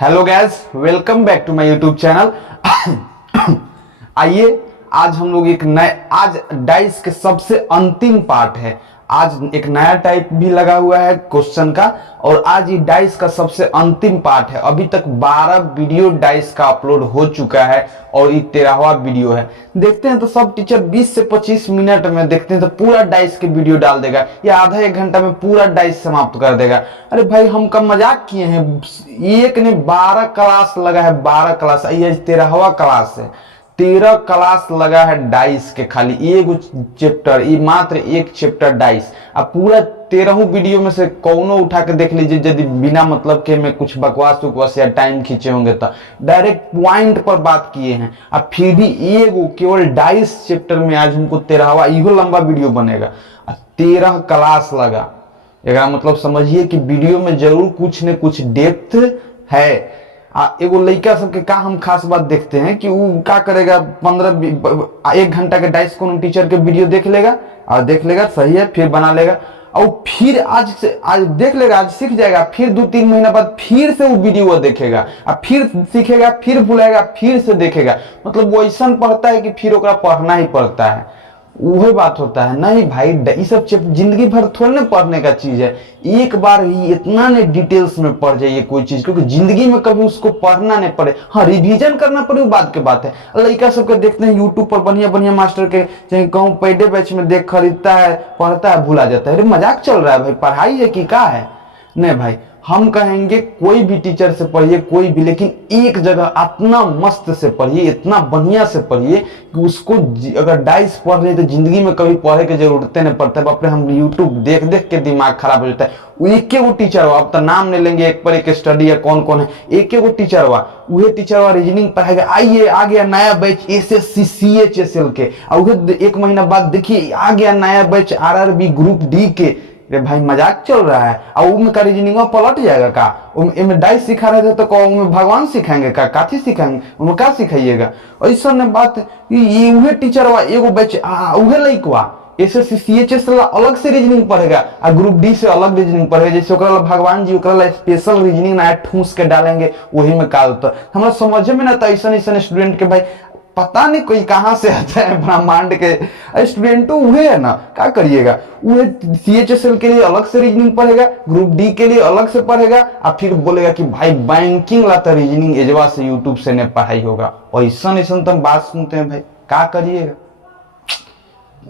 Hello guys, welcome back to my YouTube channel. आइए आज हम लोग आज डाइस के सबसे अंतिम पार्ट है। आज एक नया टाइप भी लगा हुआ है क्वेश्चन का, और आज ये डाइस का सबसे अंतिम पार्ट है। अभी तक 12 वीडियो डाइस का अपलोड हो चुका है और ये 13वां वीडियो है। देखते हैं तो सब टीचर 20 से 25 मिनट में देखते हैं तो पूरा डाइस के वीडियो डाल देगा, या आधा एक घंटा में पूरा डाइस समाप्त कर देगा। अरे भाई, हम कब मजाक किए हैं? एक ने 12 क्लास लगा है, 12 क्लास। ये 13वां क्लास है। 13 क्लास लगा है डाइस के, खाली एक चैप्टर, ये मात्र एक चैप्टर डाइस। अब पूरा 13 वीडियो में से कौनो उठा के देख लीजिए, यदि बिना मतलब के मैं कुछ बकवास उकवास या टाइम खींचे होंगे तो डायरेक्ट पॉइंट पर बात किए हैं। अब फिर भी एगो केवल डाइस चैप्टर में आज हमको 13वां इहो लंबा वीडियो बनेगा। 13 क्लास लगा, एक मतलब समझिए कि वीडियो में जरूर कुछ न कुछ डेप्थ है। एगो लड़का सबके का हम खास बात देखते हैं कि वो क्या करेगा, 1 घंटा के डाइस को टीचर के वीडियो देख लेगा और देख लेगा सही है, फिर बना लेगा और फिर आज देख लेगा, आज सीख जाएगा, फिर 2-3 महीना बाद फिर से वो वीडियो देखेगा और फिर सीखेगा, फिर भुलाएगा, फिर से देखेगा। मतलब वो ऐसा पढ़ता है कि फिर ओकरा पढ़ना ही पड़ता है। वही बात होता है। नहीं भाई, ये सब जिंदगी भर थोड़ी ना पढ़ने का चीज है। एक बार ही इतना ने डिटेल्स में पढ़ जाइए कोई चीज, क्योंकि जिंदगी में कभी उसको पढ़ना नहीं पड़े। हाँ, रिवीजन करना पड़े, वो बात की बात है। लड़का सबके देखते हैं यूट्यूब पर बढ़िया बढ़िया मास्टर के, चाहे कहूँ पेडे बैच में देख खरीदता है, पढ़ता है, भूला जाता है। अरे मजाक चल रहा है भाई, पढ़ाई है कि क्या है? नहीं भाई, हम कहेंगे कोई भी टीचर से पढ़िए, कोई भी, लेकिन एक जगह इतना मस्त से पढ़िए, इतना बढ़िया से पढ़िए कि उसको अगर डाइस पढ़ रहे तो जिंदगी में कभी पढ़े की जरूरत नहीं पड़ता है। बाप रे, हम यूट्यूब देख देख के दिमाग खराब हो जाता है। एक वो टीचर हुआ, अब तो नाम नहीं लेंगे एक पर एक स्टडी या कौन कौन है, एक वो टीचर हुआ, वही टीचर हुआ रीजनिंग पढ़ाएगा। आइए आ गया नया बैच SSC CHSL के, और 1 महीना बाद देखिए आ गया नया बैच RRB ग्रुप D के। रे भाई, मजाक चल रहा है। और उनमें का रीजनिंग पलट जाएगा का? उनमें डाइस सिखा रहे थे तो उनमें भगवान सिखाएंगे का? काथी सिखाएंगे? उनमें क्या सिखाइएगा? ऐसा ने बात, ये उहे टीचर हुआ, एगो बैच उहे लइकवा SSC CHSL अलग से रीजनिंग पढ़ेगा और ग्रुप D से अलग रीजनिंग पढ़ेगा। जैसे ओकरा भगवान जी ओकरा स्पेशल रीजनिंग नया ठूस के डालेंगे, वही में का होता। हमरा समझ में ना था ऐसा स्टूडेंट के भाई पता नहीं कोई कहां से आता है ब्रह्मांड के स्टूडेंट हुए है ना, क्या करिएगा? वो CHSL के लिए अलग से रीजनिंग पढ़ेगा, ग्रुप D के लिए अलग से पढ़ेगा, और फिर बोलेगा कि भाई बैंकिंग लाता रीजनिंग एजवा से यूट्यूब से नहीं पढ़ाई होगा। और ऐसा तो हम बात सुनते हैं भाई, क्या करिएगा?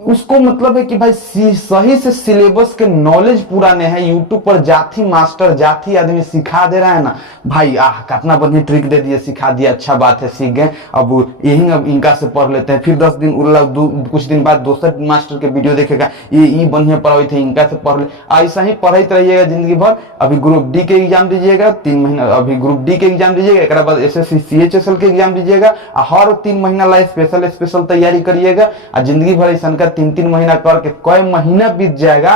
उसको मतलब है कि भाई सही से सिलेबस के नॉलेज पूरा नहीं है। यूट्यूब पर जाती मास्टर, जाती आदमी सिखा दे रहा है ना भाई, कितना बढ़िया ट्रिक दे दिए, सिखा दिया, अच्छा बात है, सीख गए, अब यही अब इनका से पढ़ लेते हैं। फिर 10 दिन कुछ दिन बाद दूसरे मास्टर के वीडियो देखेगा, ये बढ़िया पढ़ाई थे, इनका से पढ़ ले। ऐसा ही पढ़ते रहिएगा जिंदगी भर। अभी ग्रुप D के एग्जाम दीजिएगा 3 महीना, अभी ग्रुप D के एग्जाम दीजिएगा, एक बाद SSC CHSL के एग्जाम दीजिएगा, हर 3 महीना ला स्पेशल तैयारी करिएगा। और जिंदगी भर ऐसा 3-3 महीना करके कई महीना बीत जाएगा,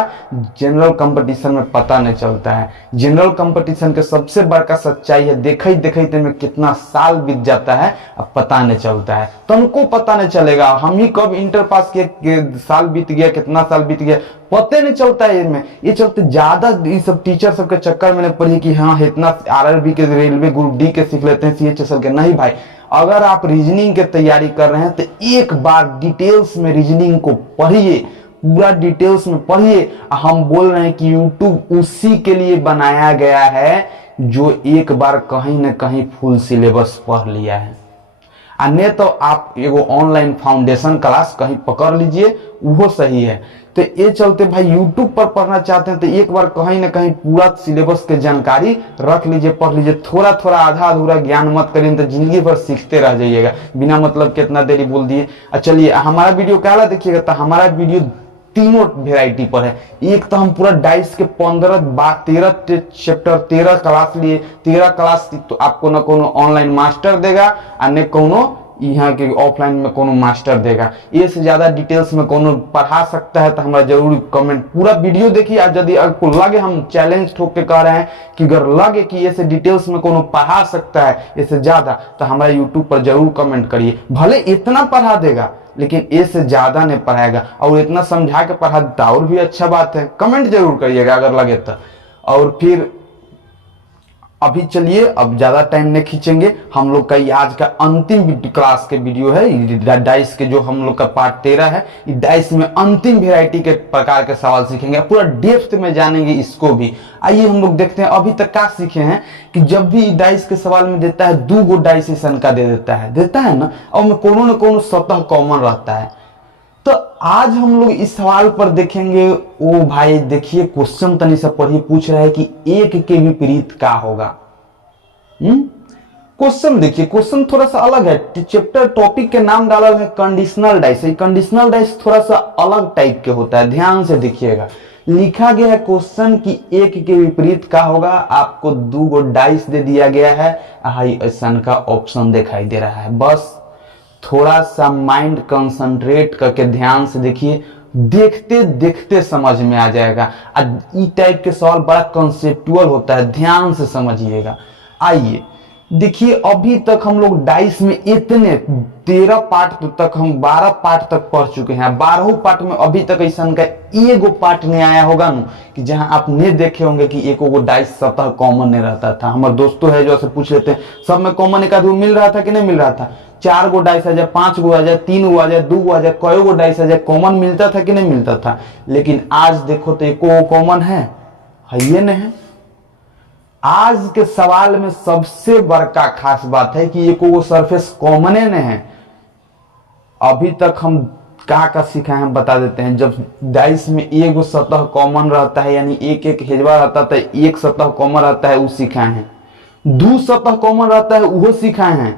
जनरल कंपटीशन में पता नहीं चलता है। जनरल कंपटीशन के सबसे बड़का सच्चाई है, देखते देखते में कितना साल बीत जाता है, अब पता नहीं चलता है। तुमको पता नहीं चलेगा हम ही कब इंटर पास किए, साल बीत गया, कितना साल बीत गया, पता नहीं चलता है। इनमें ये चलते ज्यादा ये सब टीचर सबके चक्कर में पढ़ी कि हाँ इतना RRB के, रेलवे ग्रुप D के सीख लेते हैं, CHSL के। नहीं भाई, अगर आप रीजनिंग की तैयारी कर रहे हैं तो एक बार डिटेल्स में रीजनिंग को पढ़िए, पूरा डिटेल्स में पढ़िए। हम बोल रहे हैं कि यूट्यूब उसी के लिए बनाया गया है जो एक बार कहीं ना कहीं फुल सिलेबस पढ़ लिया है। अन्य तो आप एगो ऑनलाइन फाउंडेशन क्लास कहीं पकड़ लीजिए, वो सही है। तो ये चलते भाई यूट्यूब पर पढ़ना चाहते हैं तो एक बार कहीं ना कहीं पूरा सिलेबस के जानकारी रख लीजिए, पढ़ लीजिए। थोड़ा थोड़ा आधा अधूरा ज्ञान मत करिए, तो जिंदगी भर सीखते रह जाइएगा बिना मतलब कितना देरी बोल दिए। चलिए हमारा वीडियो क्या देखिएगा, तो हमारा वीडियो तीनों वेराइटी पर है। एक तो हम पूरा डाइस के 13 चैप्टर 13 क्लास लिए, 13 क्लास तो आपको न कोनो ऑनलाइन मास्टर देगा और न कोनो यहाँ के ऑफलाइन में कोनो मास्टर देगा। ये से ज्यादा डिटेल्स में कोनो पढ़ा सकता है तो हमारा जरूर कमेंट, पूरा वीडियो देखिए। आज यदि आपको लगे, हम चैलेंज ठोक के कह रहे हैं कि अगर लगे कि ये से डिटेल्स में कोनो पढ़ा सकता है इससे ज्यादा, तो हमारे यूट्यूब पर जरूर कमेंट करिए। भले इतना पढ़ा देगा लेकिन इससे ज्यादा नहीं पढ़ाएगा, और इतना समझा के पढ़ा देता और भी अच्छा बात है। कमेंट जरूर करिएगा अगर लगे तो। और फिर अभी चलिए, अब ज्यादा टाइम नहीं खींचेंगे, हम लोग का ये आज का अंतिम क्लास के वीडियो है डाइस के, जो हम लोग का पार्ट 13 है। डाइस में अंतिम वेराइटी के प्रकार के सवाल सीखेंगे, पूरा डेप्थ में जानेंगे इसको भी। आइए हम लोग देखते हैं अभी तक क्या सीखे हैं कि जब भी डाइस के सवाल में देता है 2 गो डाइसेशन का दे देता है ना, और कोनो न कोनो सतह कॉमन रहता है। तो आज हम लोग इस सवाल पर देखेंगे। ओ भाई देखिए, क्वेश्चन तनी से पढ़िए, पूछ रहा है कि एक के विपरीत क्या होगा। क्वेश्चन देखिए, क्वेश्चन थोड़ा सा अलग है। चैप्टर टॉपिक के नाम डाला है कंडीशनल डाइस। कंडीशनल डाइस थोड़ा सा अलग टाइप के होता है, ध्यान से देखिएगा। लिखा गया है क्वेश्चन की एक के विपरीत क्या होगा। आपको 2 गो डाइस दे दिया गया है, हाई ऐसा का ऑप्शन दिखाई दे रहा है। बस थोड़ा सा माइंड कंसंट्रेट करके ध्यान से देखिए, देखते देखते समझ में आ जाएगा। ई टाइप के सवाल बड़ा कंसेप्चुअल होता है, ध्यान से समझिएगा। आइए देखिए, अभी तक हम लोग डाइस में इतने 13 पार्ट तक, हम 12 पार्ट तक पढ़ चुके हैं। 12 पार्ट में अभी तक ऐसा का एगो पार्ट नहीं आया होगा न कि जहां आप ने देखे होंगे कि एक गो डाइस सतह कॉमन नहीं रहता था। हमारे दोस्तों है जो ऐसे पूछ लेते हैं, सब में कॉमन एक आध मिल रहा था कि नहीं मिल रहा था। 4 गो डाइस आ जाए, 5 गो आ जाए, 3 गो आ जाए, 2 गो आ जाए, कई गो डाइस आ जाए, कॉमन मिलता था कि नहीं मिलता था। लेकिन आज देखो तो एक कॉमन है ये नहीं है। आज के सवाल में सबसे बड़का खास बात है कि एक वो सरफेस कॉमन नहीं है। अभी तक हम का सीखा है बता देते हैं। जब डाइस में एक सतह कॉमन रहता है, यानी एक एक हेजवा रहता है, एक सतह कॉमन रहता है, वो सीखा है। 2 सतह कॉमन रहता है, वो सीखा है।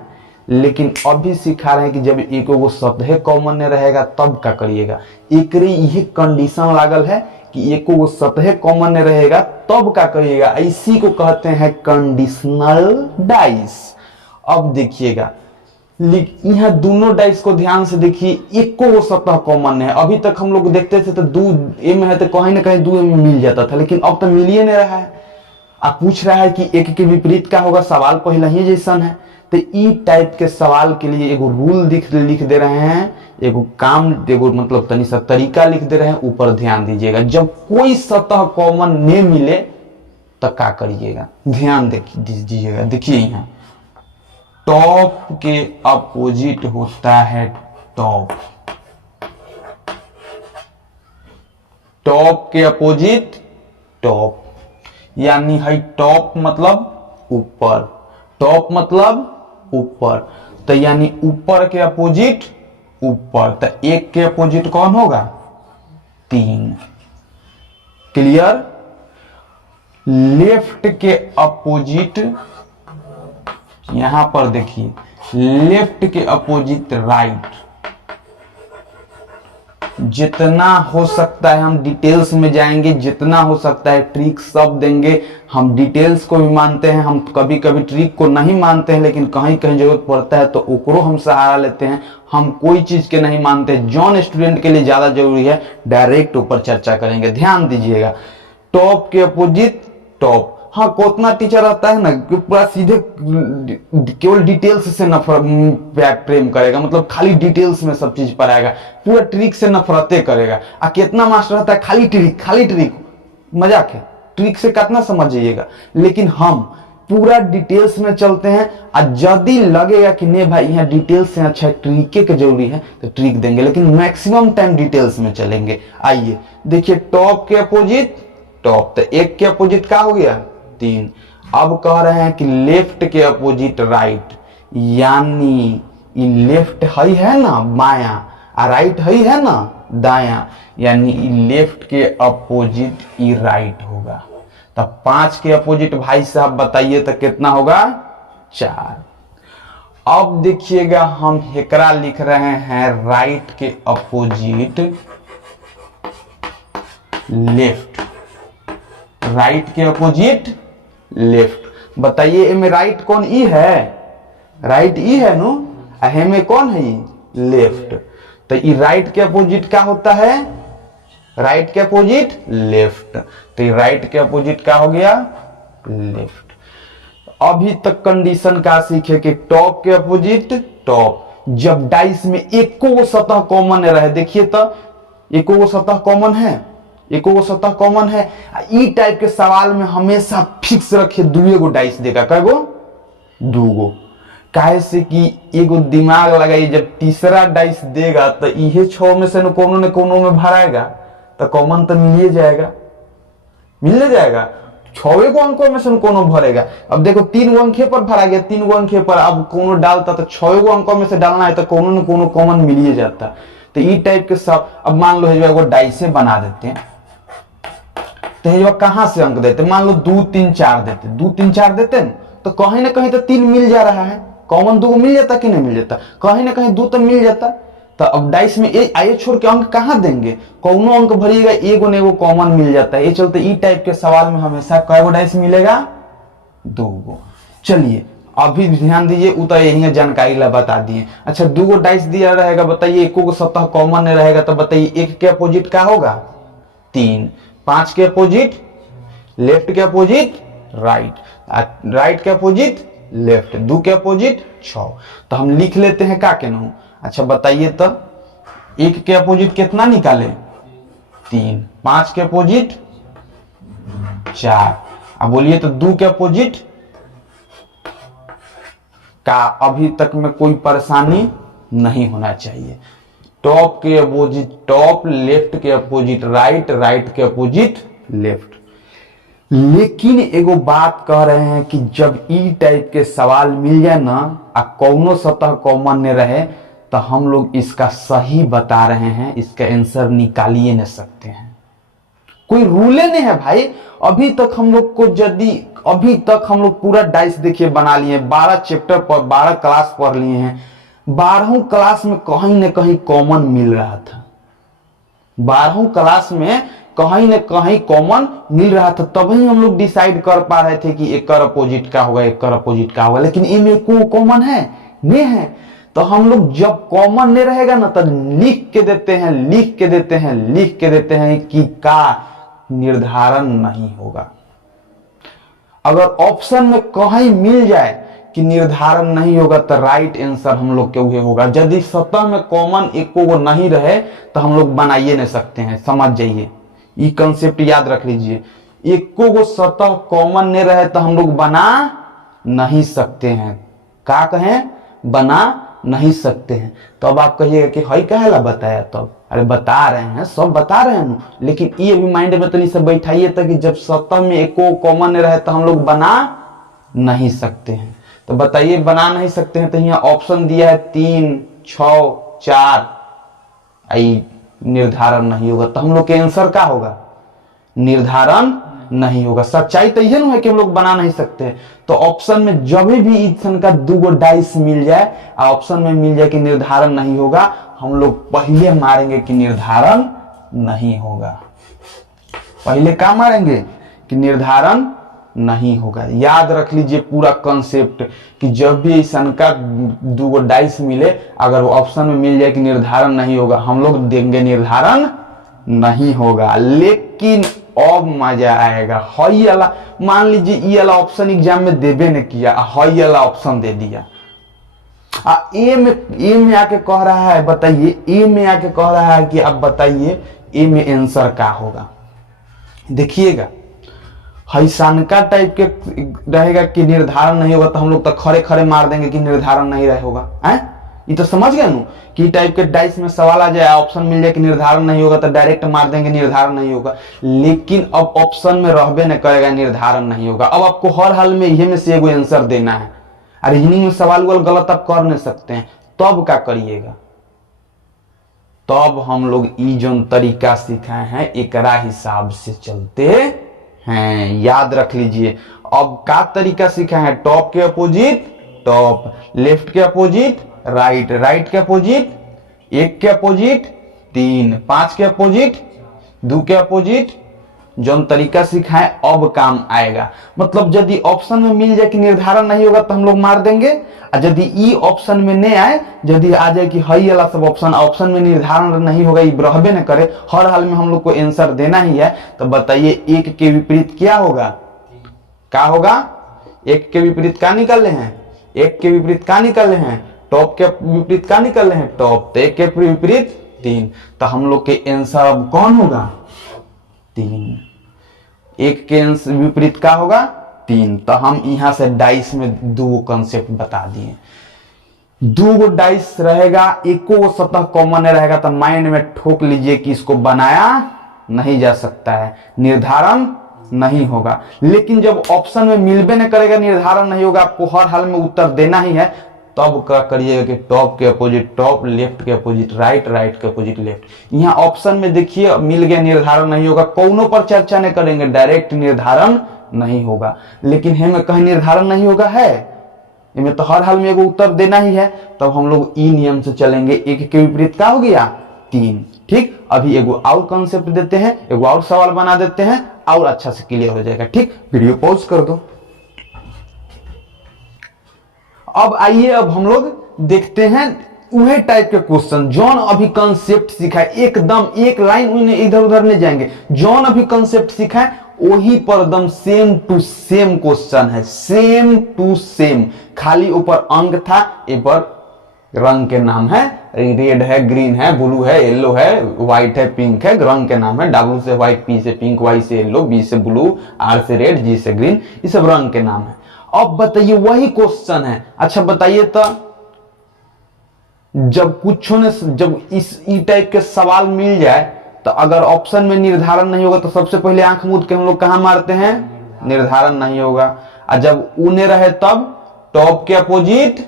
लेकिन अभी सिखा रहे हैं कि जब एक वो सतह कॉमन नहीं रहेगा तब क्या करिएगा। एक यही कंडीशन लागल है कि एक वो सतह कॉमन नहीं रहेगा तब क्या करिएगा। इसी को कहते हैं कंडीशनल डाइस। अब देखिएगा, यहाँ दोनों डाइस को ध्यान से देखिए, एक को वो सतह कॉमन है। अभी तक हम लोग देखते थे तो 2 ए में है तो कहीं ना कहीं 2 ए में मिल जाता था, लेकिन अब तो मिल ही नहीं रहा है। आप पूछ रहा है कि एक के विपरीत क्या होगा, सवाल पहला ही जैसा है। तो ई टाइप के सवाल के लिए एगो रूल लिख दे रहे हैं, एगो काम, एगो मतलब तनी सा तरीका लिख दे रहे हैं। ऊपर ध्यान दीजिएगा, जब कोई सतह कॉमन नहीं मिले तो क्या करिएगा, ध्यान दीजिएगा। देखिए यहाँ टॉप के अपोजिट होता है टॉप। टॉप के अपोजिट टॉप, यानी है टॉप मतलब ऊपर, टॉप मतलब ऊपर। तो यानी ऊपर के अपोजिट ऊपर, तो एक के अपोजिट कौन होगा 3। क्लियर। लेफ्ट के अपोजिट, यहां पर देखिए, लेफ्ट के अपोजिट राइट। जितना हो सकता है हम डिटेल्स में जाएंगे, जितना हो सकता है ट्रिक सब देंगे। हम डिटेल्स को भी मानते हैं, हम कभी कभी ट्रिक को नहीं मानते हैं, लेकिन कहीं कहीं जरूरत पड़ता है तो ओकरो हम सहारा लेते हैं। हम कोई चीज के नहीं मानते, जॉन स्टूडेंट के लिए ज्यादा जरूरी है, डायरेक्ट ऊपर चर्चा करेंगे। ध्यान दीजिएगा, टॉप के अपोजिट टॉप। हाँ, कोतना टीचर आता है ना कि पूरा सीधे केवल डिटेल्स से नफरत प्रेम करेगा, मतलब खाली डिटेल्स में सब चीज पढ़ाएगा, पूरा ट्रिक से नफरतें करेगा। आ कितना मास्टर रहता है खाली ट्रिक खाली ट्रिक, मजाक है, ट्रिक से कितना समझिएगा। लेकिन हम पूरा डिटेल्स में चलते हैं। और यदि लगेगा कि नहीं भाई यहाँ डिटेल्स से अच्छा ट्रिक के जरूरी है तो ट्रिक देंगे, लेकिन मैक्सिमम टाइम डिटेल्स में चलेंगे। आइए देखिए, टॉप के अपोजिट टॉप, तो एक के अपोजिट क्या हो गया 3। अब कह रहे हैं कि लेफ्ट के अपोजिट राइट, यानी लेफ्ट है ना बाया, और राइट है ना दाया, यानी लेफ्ट के अपोजिट ई राइट होगा। तब 5 के अपोजिट भाई साहब बताइए तो कितना होगा 4। अब देखिएगा, हम हेकरा लिख रहे हैं राइट के अपोजिट लेफ्ट, राइट के अपोजिट लेफ्ट। बताइए इनमें राइट कौन ई है, राइट ई है नो, में कौन है लेफ्ट। तो ये राइट के अपोजिट क्या होता है, राइट के अपोजिट लेफ्ट। तो ये राइट के अपोजिट क्या हो गया लेफ्ट। अभी तक कंडीशन का सीखे कि टॉप के अपोजिट टॉप, जब डाइस में एक को वो सतह कॉमन रहे। देखिए तो एक को वो सतह कॉमन है, एको गो सतह कॉमन है। ई टाइप के सवाल में हमेशा फिक्स रखे दुए गो डाइस देगा, कै गो, दूगो। काहे से कि एगो दिमाग लगाई, जब तीसरा डाइस देगा तो इहे 6 में से न कोनो में भराएगा तो कॉमन तो मिल जाएगा, मिल जाएगा। 6 गो अंकों में से कोनो भरेगा। अब देखो 3 गो अंके पर भरा गया, 3 गो अंके पर अब कोनो डालता तो 6 गो अंकों में से डालना है तो कोनो न कोनो कॉमन मिल जाता। तो ई टाइप के सब, अब मान लो एगो डाइसे बना देते हैं तो कहां से अंक देते, मान लो 2 3 4 देते, 2 3 4 देते न तो कहीं ना कहीं तो 3 मिल जा रहा है, कॉमन 2 मिल जाता कि नहीं मिल जाता, कहीं ना कहीं 2 तो मिल जाता। तो अब डाइस में आइए छोड़ के अंक कहां देंगे, कौनो अंक भरिएगा एगो ने एगो कॉमन मिल जाता है। ये चलते ई टाइप के सवाल में हमेशा कै गो डाइस मिलेगा, 2 गो। चलिए अभी ध्यान दीजिए, उ तो यही जानकारी ला बता दिए। अच्छा 2 गो डाइस दिया रहेगा, बताइए एको गो सतह कॉमन नहीं रहेगा तो बताइए 1 के अपोजिट क्या होगा, 3, 5 के अपोजिट लेफ्ट के अपोजिट राइट, राइट के अपोजिट लेफ्ट, 2 के अपोजिट 6। तो हम लिख लेते हैं का के ना। अच्छा बताइए तो 1 के अपोजिट कितना निकाले, 3, 5 के अपोजिट 4। अब बोलिए तो 2 के अपोजिट का अभी तक में कोई परेशानी नहीं होना चाहिए। टॉप के अपोजिट टॉप, लेफ्ट के अपोजिट राइट, राइट के अपोजिट लेफ्ट। लेकिन एगो बात कह रहे हैं कि जब ई टाइप के सवाल मिल जाए ना आ कौनो सतह कॉमन ने रहे तो हम लोग इसका सही बता रहे हैं, इसका आंसर निकालिए नहीं सकते हैं, कोई रूले नहीं है भाई। अभी तक हम लोग पूरा डाइस देखिए बना लिए, 12 चैप्टर पर 12 क्लास पढ़ लिए हैं, 12वीं क्लास में कहीं न कहीं कॉमन मिल रहा था, 12वीं क्लास में कहीं न कहीं कॉमन मिल रहा था, तभी हम लोग डिसाइड कर पा रहे थे कि एक अपोजिट का होगा, एक अपोजिट का होगा। लेकिन इनमें को कॉमन है नहीं है, तो हम लोग जब कॉमन नहीं रहेगा ना तो लिख के देते हैं कि का निर्धारण नहीं होगा। अगर ऑप्शन में कहीं मिल जाए कि निर्धारण नहीं होगा तो राइट आंसर हम लोग के हुए होगा। यदि सतह में कॉमन एको गो नहीं रहे तो हम लोग बनाइए नहीं सकते हैं, समझ जाइए, ये कंसेप्ट याद रख लीजिए। एको गो सतह कॉमन नहीं रहे तो हम लोग बना नहीं सकते हैं, क्या कहें, बना नहीं सकते हैं। तो अब आप कहिएगा कि हई कहला बताया, तो अरे बता रहे हैं, सब बता रहे हैं, लेकिन ये भी माइंड में तो नहीं सब बैठाइए था कि जब सतह में एको कॉमन नहीं रहे तो हम लोग बना नहीं सकते हैं। तो बताइए बना नहीं सकते हैं, तो यहाँ ऑप्शन दिया है 3, 6, 4, निर्धारण नहीं होगा, तो हम लोग के आंसर क्या होगा, निर्धारण नहीं होगा। सच्चाई तो यह है कि हम लोग बना नहीं सकते। तो ऑप्शन में जब भी इसन का 2 गो डाइस मिल जाए, ऑप्शन में मिल जाए कि निर्धारण नहीं होगा, हम लोग पहले मारेंगे कि निर्धारण नहीं होगा, पहले क्या मारेंगे कि निर्धारण नहीं होगा। याद रख लीजिए पूरा कॉन्सेप्ट कि जब भी इसन का 2 गो डाइस मिले, अगर वो ऑप्शन में मिल जाए कि निर्धारण नहीं होगा, हम लोग देंगे निर्धारण नहीं होगा। लेकिन अब मजा आएगा, हई वाला मान लीजिए ये वाला ऑप्शन एग्जाम में देवे ने किया, हई वाला ऑप्शन दे दिया, ए में आके कह रहा है, बताइए ए में आके कह रहा है कि अब बताइए ए में आंसर क्या होगा। देखिएगा हैसानका टाइप के रहेगा कि निर्धारण नहीं होगा, तो हम लोग तो खड़े खड़े मार देंगे कि निर्धारण नहीं रहे होगा, हैं? ये तो समझ गए ना कि टाइप के डाइस में सवाल आ जाए, ऑप्शन मिल जाए कि निर्धारण नहीं होगा तो डायरेक्ट मार देंगे निर्धारण नहीं होगा। लेकिन अब ऑप्शन में रहबे न करेगा निर्धारण नहीं होगा। अब आपको हर हाल में ये में से एगो आंसर देना है, रीजनिंग में सवाल गलत आप कर नहीं सकते हैं, तब क्या करिएगा, तब हम लोग ई जो तरीका सिखाए हैं एकरा हिसाब से चलते हैं। याद रख लीजिए अब का तरीका सिखाए हैं, टॉप के अपोजिट टॉप, लेफ्ट के अपोजिट राइट, राइट के अपोजिट 1 के अपोजिट 3, 5 के अपोजिट 2 के अपोजिट, जो तरीका सिखाए अब काम आएगा। मतलब यदि ऑप्शन में मिल जाए कि निर्धारण नहीं होगा तो हम लोग मार देंगे, और यदि ई ऑप्शन में नहीं आए, यदि आ जाए कि हई वाला सब ऑप्शन में निर्धारण नहीं होगा, ये रहबे न करे, हर हाल में हम लोग को आंसर देना ही है, तो बताइए 1 के विपरीत क्या होगा, क्या होगा, 1 के विपरीत क्या निकल रहे हैं, 1 के विपरीत क्या निकल रहे हैं, टॉप के विपरीत क्या निकल रहे हैं, टॉप, तो 1 के विपरीत 3, तो हम लोग के आंसर अब कौन होगा, 3। एक के विपरीत का होगा 3। तो हम यहां से डाइस में दो कंसेप्ट बता दिए। दो डाइस रहेगा, एको सतह कॉमन रहेगा, तो माइंड में ठोक लीजिए कि इसको बनाया नहीं जा सकता है, निर्धारण नहीं होगा। लेकिन जब ऑप्शन में मिलबे न करेगा, निर्धारण नहीं होगा, आपको हर हाल में उत्तर देना ही है, तब क्या करिएगा कि टॉप के अपोजिट टॉप, लेफ्ट के अपोजिट राइट, राइट के अपोजिट लेफ्ट। यहाँ ऑप्शन में देखिए मिल गया, निर्धारण नहीं होगा, कौनों पर चर्चा नहीं करेंगे, डायरेक्ट निर्धारण नहीं होगा। लेकिन हमें कहीं निर्धारण नहीं होगा है, इनमें तो हर हाल में एगो उत्तर देना ही है, तब हम लोग ई नियम से चलेंगे। एक के विपरीत क्या हो गया 3। ठीक, अभी एगो और कॉन्सेप्ट देते हैं, एगो और सवाल बना देते हैं, और अच्छा से क्लियर हो जाएगा। ठीक, वीडियो पॉज कर दो। अब आइए, अब हम लोग देखते हैं वही टाइप के क्वेश्चन जौन अभी कंसेप्ट सीखा है, एकदम एक लाइन इधर उधर नहीं जाएंगे। जौन अभी कंसेप्ट सीखा है वही पर एकदम सेम टू सेम क्वेश्चन है, सेम टू सेम, खाली ऊपर अंक था, एक पर रंग के नाम है, रेड है, ग्रीन है, ब्लू है, येलो है, व्हाइट है, पिंक है, रंग के नाम है, W से व्हाइट, P से पिंक, Y से येलो, B से ब्लू, R से रेड, G से ग्रीन, ये सब रंग के नाम है। अब बताइए वही क्वेश्चन है। अच्छा बताइए तो जब कुछ ने जब इस ई टाइप के सवाल मिल जाए, तो अगर ऑप्शन में निर्धारण नहीं होगा तो सबसे पहले आंख मूंद के हम लोग कहां मारते हैं, निर्धारण नहीं होगा। और जब ऊने रहे तब टॉप के अपोजिट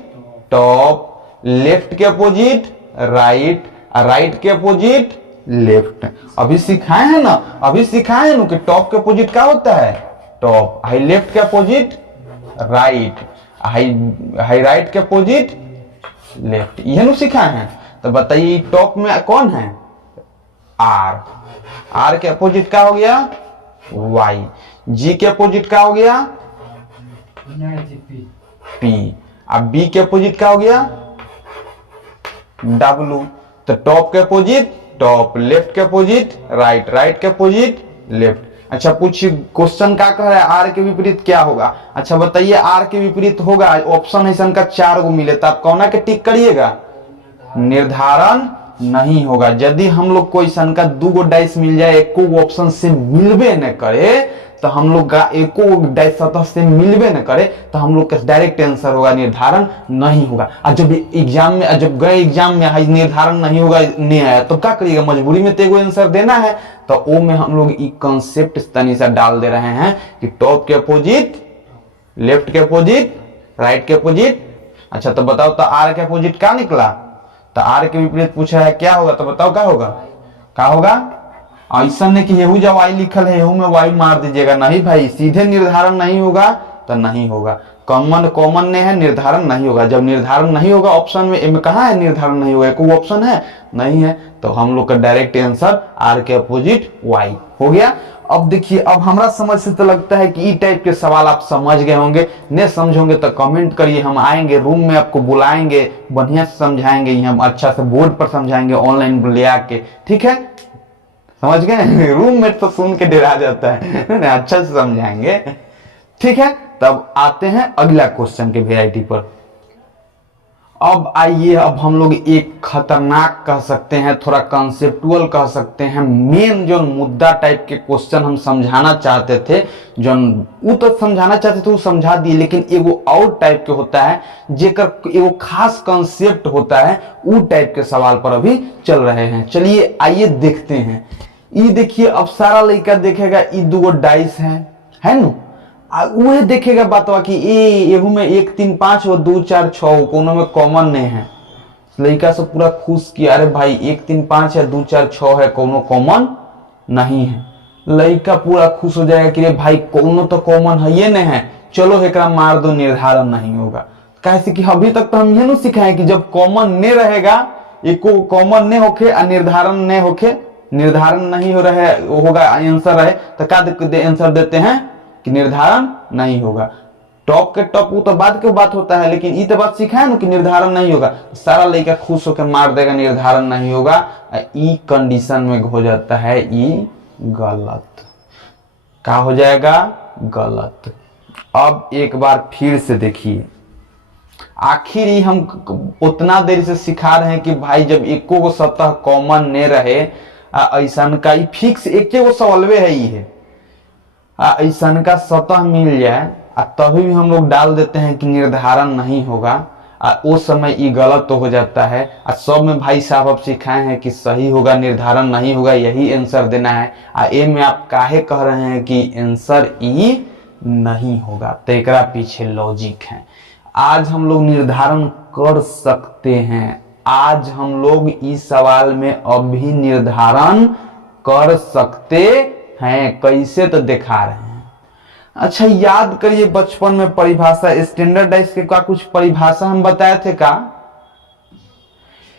टॉप, लेफ्ट के अपोजिट राइट, राइट के अपोजिट लेफ्ट। अभी सिखाए हैं ना, अभी सिखाए हैं ना कि टॉप के अपोजिट क्या होता है, टॉप, हाई लेफ्ट के अपोजिट राइट, हाई राइट के अपोजिट लेफ्ट, यह नु सिखाए हैं। तो बताइए टॉप में कौन है, आर, आर के अपोजिट क्या हो गया, वाई, जी के अपोजिट क्या हो गया, पी, अब बी के अपोजिट क्या हो गया, डब्लू। तो टॉप के अपोजिट टॉप, लेफ्ट के अपोजिट राइट, राइट के अपोजिट लेफ्ट। अच्छा पूछिए क्वेश्चन क्या कह रहा है, आर के विपरीत क्या होगा। अच्छा बताइए आर के विपरीत होगा, ऑप्शन है इनका 4 गो मिले, तो आप कौन के टिक करिएगा, निर्धारण नहीं होगा। यदि हम लोग कोई सन का 2 गो डाइस मिल जाए, एको ऑप्शन से मिलबे न करे, तो हम लोग का एको डाइस सतह से मिलबे न करे, तो हम लोग का डायरेक्ट आंसर होगा निर्धारण नहीं होगा। और जब एग्जाम में, जब गए एग्जाम में निर्धारण नहीं होगा, नहीं आया, तो क्या करिएगा, मजबूरी में तेगो आंसर देना है, तो वो में हम लोग कंसेप्ट तनी सा डाल दे रहे हैं कि टॉप के अपोजिट, लेफ्ट के अपोजिट, राइट के अपोजिट। अच्छा तो बताओ तो आर के अपोजिट क्या निकला, तो आर के विपरीत पूछा है क्या होगा, तो बताओ क्या होगा, क्या होगा। ऐसा नहीं कि येहू जब वाई लिखल है येहू में वाई मार दीजिएगा, नहीं भाई, सीधे निर्धारण नहीं होगा तो नहीं होगा। कॉमन कॉमन ने है, निर्धारण नहीं होगा। जब निर्धारण नहीं होगा ऑप्शन में कहा है निर्धारण नहीं होगा, कोई ऑप्शन है नहीं है, तो हम लोग का डायरेक्ट आंसर आर के अपोजिट वाई हो गया। अब देखिए, अब हमारा समझ से तो लगता है कि ई टाइप के सवाल आप समझ गए होंगे। नहीं समझोगे तो कमेंट करिए, हम आएंगे रूम में, आपको बुलाएंगे, बढ़िया से समझाएंगे, हम अच्छा से बोर्ड पर समझाएंगे, ऑनलाइन ले आके, ठीक है, समझ गए। रूम में तो सुन के डरा जाता है, अच्छा से समझाएंगे, ठीक है। तब आते हैं अगला क्वेश्चन के वैरायटी पर। अब आइए, अब हम लोग एक खतरनाक कह सकते हैं, थोड़ा कंसेप्टुअल कह सकते हैं, मेन जो मुद्दा टाइप के क्वेश्चन हम समझाना चाहते थे, जो वो तो समझाना चाहते थे वो समझा दिए, लेकिन एगो और टाइप के होता है जेकर एगो खास कंसेप्ट होता है, वो टाइप के सवाल पर अभी चल रहे हैं। चलिए आइए देखते हैं। ये देखिए, अब सारा लड़का देखेगा ये 2 गो डाइस है ना, वह देखेगा बातवा कि एहू में 1 3 5 और 2 4 6 कोनो में कॉमन नहीं है। लड़का से पूरा खुश किया, अरे भाई 1 3 5 या 2 4 6 है, कोनो कॉमन नहीं है। लड़का पूरा खुश हो जाएगा कि रे भाई कोनो तो कॉमन है, ये नहीं है, चलो एकरा मार दो, निर्धारण नहीं होगा। कैसे कि अभी तक तो हम ये नहीं सिखाए कि जब कॉमन नहीं रहेगा, एको कॉमन नहीं होके और निर्धारण नहीं होके, निर्धारण नहीं हो रहा है होगा आंसर रहे, तो क्या आंसर देते हैं कि निर्धारण नहीं होगा। टॉप के टॉप वो तो बाद के बात होता है, लेकिन ये तो बात सिखाया ना कि निर्धारण नहीं होगा, सारा लड़का खुश होकर मार देगा निर्धारण नहीं होगा। ई कंडीशन में हो जाता है ई गलत, क्या हो जाएगा, गलत। अब एक बार फिर से देखिए, आखिर ही हम उतना देर से सिखा रहे हैं कि भाई जब एको को सतह कॉमन नहीं रहे ऐसन का ही फिक्स एक वो सवालवे है ही है। ऐसन का सतह मिल जाए तभी भी हम लोग डाल देते हैं कि निर्धारण नहीं होगा। वो समय ये गलत तो हो जाता है। सब में भाई साहब अब सिखाए हैं कि सही होगा, निर्धारण नहीं होगा, यही आंसर देना है। ए में आप काहे कह रहे हैं कि आंसर ई नहीं होगा, तो एकरा पीछे लॉजिक है। आज हम लोग निर्धारण कर सकते हैं, आज हम लोग इस सवाल में अभी निर्धारण कर सकते हैं। कैसे, तो दिखा रहे हैं। अच्छा याद करिए बचपन में परिभाषा स्टैंडर्डाइज के का कुछ परिभाषा हम बताए थे का?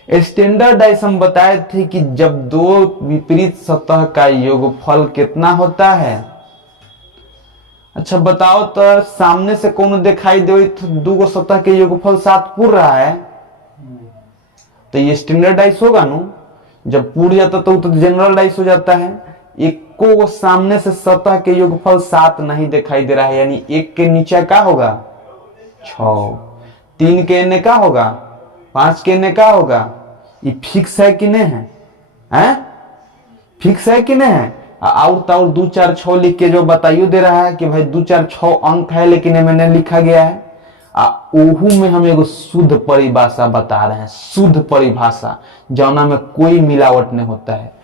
स्टैंडर्डाइज हम बताए थे कि जब दो विपरीत सतह का योगफल कितना होता है। अच्छा बताओ तो, सामने से कौन दिखाई दे तो दो सतह के योगफल 7 पूर रहा है, तो ये स्टैंडर्डाइज होगा नु। जब पूर जाता तो जनरलाइज हो जाता है। एक को सामने से सतह के योगफल 7 नहीं दिखाई दे रहा है, यानी 1 के नीचे क्या होगा 6, 3 के एने क्या होगा 5 के एने क्या होगा। ये फिक्स है कि नहीं है, हैं? फिक्स है कि नहीं है? और 2 4 6 लिख के जो बताइयो दे रहा है कि भाई 2 4 6 अंक है, लेकिन मैंने लिखा गया है। ओहू में हम एगो शुद्ध परिभाषा बता रहे हैं, शुद्ध परिभाषा जौना में कोई मिलावट नहीं होता है।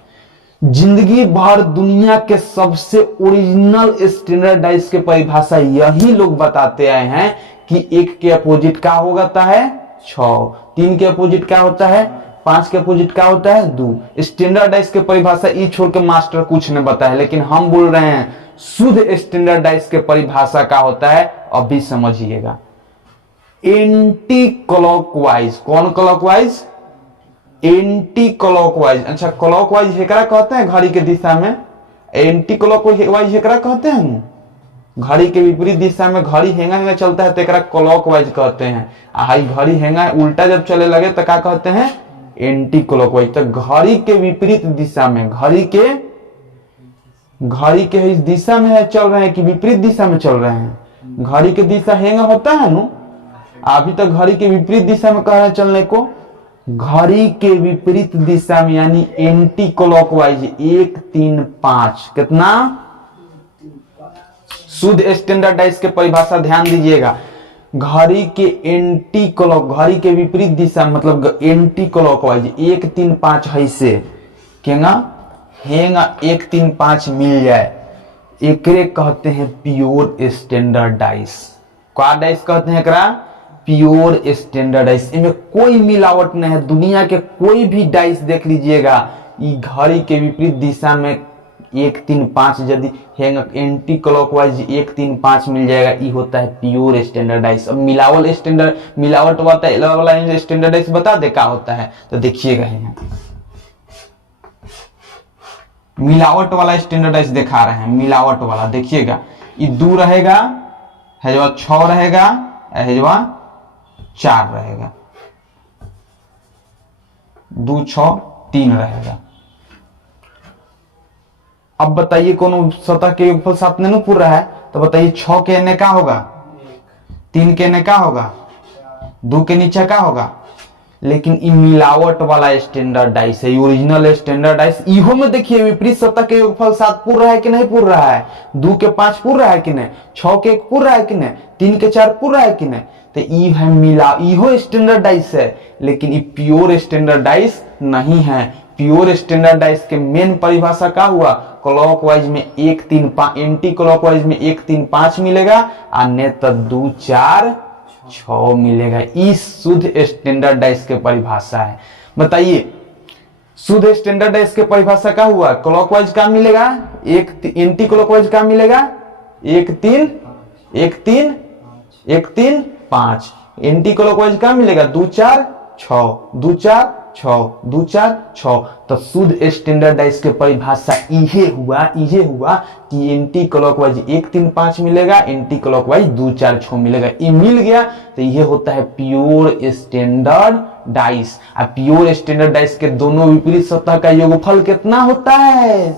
जिंदगी भर दुनिया के सबसे ओरिजिनल स्टैंडर्डाइज के परिभाषा यही लोग बताते आए हैं कि 1 के अपोजिट क्या होता है 6, 3 के अपोजिट क्या होता है 5, के अपोजिट क्या होता है 2। स्टैंडर्डाइज के परिभाषा ई छोड़ के मास्टर कुछ नहीं बताया, लेकिन हम बोल रहे हैं शुद्ध स्टैंडर्डाइज के परिभाषा क्या होता है, अभी समझिएगा। एंटी क्लॉकवाइज, कौन क्लॉकवाइज, एंटी क्लॉकवाइज। अच्छा क्लॉकवाइज हेकरा कहते हैं घड़ी के दिशा में, एंटी क्लॉकवाइज हेकरा कहते हैं घड़ी के विपरीत दिशा में घड़ी हेंगा हेंगा चलता है तो एकरा क्लॉकवाइज कहते हैं। हाई घड़ी हेंगा उल्टा जब चले लगे तो क्या कहते हैं एंटी क्लॉकवाइज। तो घड़ी के विपरीत दिशा में, घड़ी के इस दिशा में है चल रहे हैं कि विपरीत दिशा में चल रहे हैं, घड़ी के दिशा हेंगा होता है नु। अभी तक घड़ी के विपरीत दिशा में कह रहे हैं चलने को, घड़ी के विपरीत दिशा में यानी एंटी क्लॉकवाइज 1 3 5 कितना शुद्ध स्टैंडर्डाइज के परिभाषा ध्यान दीजिएगा। घड़ी के एंटी क्लॉक, घड़ी के विपरीत दिशा मतलब एंटी क्लॉकवाइज 1 3 5 है से केगा हेंगा 1 3 5 मिल जाए, एकरे कहते हैं प्योर स्टैंडर्डाइज। क्या डाइस कहते हैं एकरा प्योर स्टैंडर्डाइज। इनमें कोई मिलावट नहीं है। दुनिया के कोई भी डाइस देख लीजिएगा, ये घड़ी के विपरीत दिशा में 1 3 5 यदि एंटी क्लॉकवाइज 1 3 5 मिल जाएगा, ये होता है प्योर स्टैंडर्डाइज। अब मिलावट वाला स्टैंडर्डाइज बता दे क्या होता है, तो देखिएगा यहाँ मिलावट वाला स्टैंडर्डाइज दिखा रहे हैं। मिलावट वाला देखिएगा, ये 2 रहेगा, है 6 रहेगा, है 4 रहेगा, 2 6 3 रहेगा। अब बताइए कौन सतह के योगफल 7 नहीं पूरा रहा है, तो बताइए 6 के एने क्या होगा 3 के एने क्या होगा 2 के नीचे क्या होगा। लेकिन ये मिलावट वाला स्टैंडर्डाइज है, ओरिजिनल स्टैंडर्डाइज। इहो में देखिए विपरीत सतह के योगफल 7 पूर रहा है कि नहीं पूर रहा है, 2 के 5 पूर रहा है कि नहीं, 6 के 1 पूर रहा है कि नहीं, 3 के 4 पूर रहा है कि नहीं। तो ये है इहो स्टैंडर्डाइज है, लेकिन ये प्योर स्टैंडर्डाइज नहीं है। प्योर स्टैंडर्डाइज के मेन परिभाषा क्या हुआ, क्लॉकवाइज में 1 3 5, एंटी क्लॉकवाइज में 1 3 5 मिलेगा, अन्य तो 2 4 6 मिलेगा। इस शुद्ध स्टैंडर्डाइज के परिभाषा है। बताइए शुद्ध स्टैंडर्डाइज के परिभाषा क्या हुआ, क्लॉकवाइज क्या मिलेगा 1, एंटी क्लॉकवाइज क्या मिलेगा 1 3 1 3 1 3 5, एंटी क्लॉकवाइज क्या मिलेगा 2 4 6 2 4 6 2 4 6। तो शुद्ध स्टैंडर्डाइज के परिभाषा ये हुआ कि एंटी क्लॉकवाइज 1 3 5 मिलेगा, एंटी क्लॉकवाइज 2 4 6 मिलेगा। ये मिल गया तो ये होता है प्योर स्टैंडर्डाइज। अब प्योर स्टैंडर्डाइज के दोनों विपरीत सतह का योगफल कितना होता है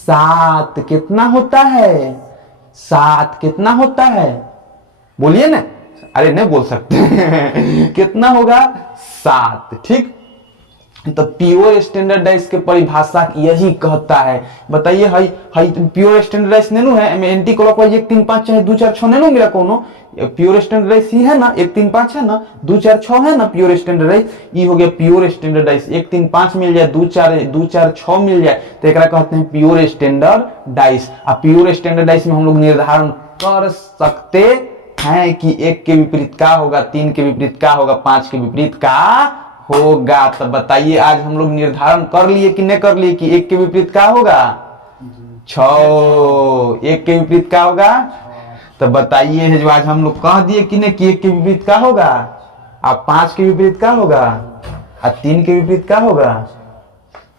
7। कितना होता है 7। कितना होता है बोलिए ना, अरे नहीं बोल सकते कितना होगा 7। ठीक, तो प्योर स्टैंडर्डाइज के परिभाषा यही कहता है। बताइए हई हई प्योर स्टैंडर्डाइज नेनु है, एमे एंटी क्लॉकवाइज 1 3 5 चाहे 2 4 6 नेनु मिला कोनो प्योर स्टैंडर्डाइज ही है ना, 1 3 5 है ना, 2 4 6 है ना प्योर स्टैंडर्डाइज। ये हो गया प्योर स्टैंडर्डाइज। 1 3 5 मिल जाए, 2 4 6 मिल जाए तो एकरा कहते हैं प्योर स्टैंडर्डाइज। आ प्योर स्टैंडर्डाइज में हम लोग निर्धारण कर सकते हैं कि 1 के विपरीत का होगा, 3 के विपरीत का होगा, 5 के विपरीत का होगा। तो बताइए आज हम लोग निर्धारण कर लिए कि नहीं कर लिए कि 1 के विपरीत का होगा 6, 1 के विपरीत का होगा। तो बताइए है जो आज हम लोग कह दिए कि नहीं कि 1 के विपरीत का होगा, अब 5 के विपरीत का होगा और 3 के विपरीत का होगा।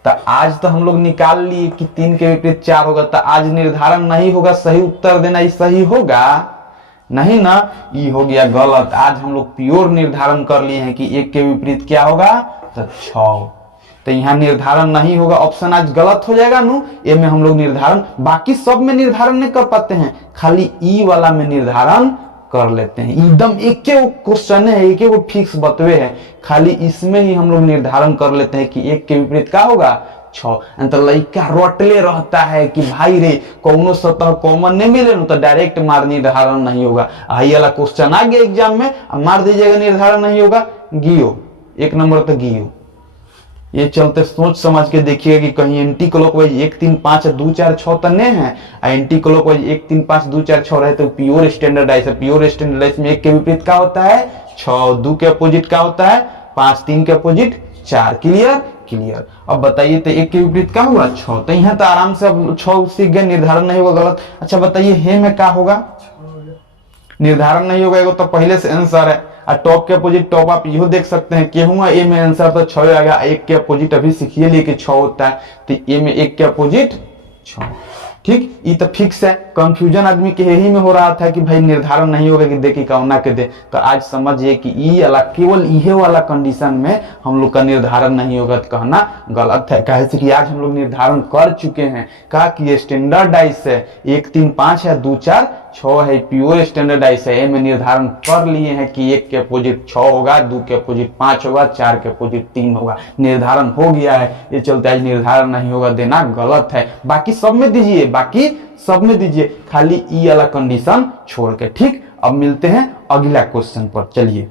तो आज तो हम लोग निकाल लिए कि 3 के विपरीत 4 होगा। तो आज निर्धारण नहीं होगा, सही उत्तर देना ही सही होगा नहीं ना, ये हो गया गलत। आज हम लोग प्योर निर्धारण कर लिए हैं कि 1 के विपरीत क्या होगा तो 6। तो यहाँ निर्धारण नहीं होगा, ऑप्शन आज गलत हो जाएगा नु। ए में हम लोग निर्धारण, बाकी सब में निर्धारण नहीं कर पाते हैं, खाली ई वाला में निर्धारण कर लेते हैं। एकदम एक क्वेश्चन है, एक फिक्स बतवे है, खाली इसमें ही हम लोग निर्धारण कर लेते हैं कि 1 के विपरीत क्या होगा 6। तो लड़का रोटले रहता है कि भाई रे कौनो सतह कॉमन नहीं मिले तो डायरेक्ट मार निर्धारण नहीं होगा। आई वाला क्वेश्चन आ गया एग्जाम में, मार दीजिएगा निर्धारण नहीं होगा, गियो 1 नंबर तक गियो। ये चलते सोच समझ के देखिएगा कि कहीं एंटी क्लॉकवाइज 1 3 5 2 4 6 तो नहीं है, एंटी क्लॉकवाइज 1 3 5 2 4 6 रहे तो प्योर स्टैंडर्डाइज है। प्योर स्टैंडर्डाइज में 1 के विपरीत क्या होता है 6, 2 के अपोजिट क्या होता है 5, 3 के अपोजिट 4। Clear clear. अब बताइए तो 1 के विपरीत क्या हुआ 6। तो यहाँ तो आराम से अब 6 सीख गए, निर्धारण नहीं होगा गलत। अच्छा बताइए हे में क्या होगा, निर्धारण नहीं होगा तो पहले से आंसर है। और टॉप के अपोजिट टॉप आप यहो देख सकते हैं कि हुआ ए में आंसर तो 6 आ गया। 1 के अपोजिट अभी सीखिए लिए कि 6 होता है, तो ए में 1 के अपोजिट 6। ठीक, ये तो फिक्स है। कंफ्यूजन आदमी के यही में हो रहा था कि भाई निर्धारण नहीं होगा कि देखी कौना के दे। तो आज समझिए कि ई वाला केवल ये वाला कंडीशन में हम लोग का निर्धारण नहीं होगा तो कहना गलत है। कैसे कि आज हम लोग निर्धारण कर चुके हैं, कहा कि स्टैंडर्डाइज है 1 3 5 है, 2 4 6 है, प्योर स्टैंडर्डाइज है। ए में निर्धारण कर लिए हैं कि 1 के अपोजिट 6 होगा, 2 के अपोजिट 5 होगा, 4 के अपोजिट 3 होगा। निर्धारण हो गया है, ये चलते आज निर्धारण नहीं होगा देना गलत है। बाकी सब में दीजिए, बाकी सब में दीजिए, खाली ई वाला कंडीशन छोड़ के। ठीक, अब मिलते हैं अगला क्वेश्चन पर। चलिए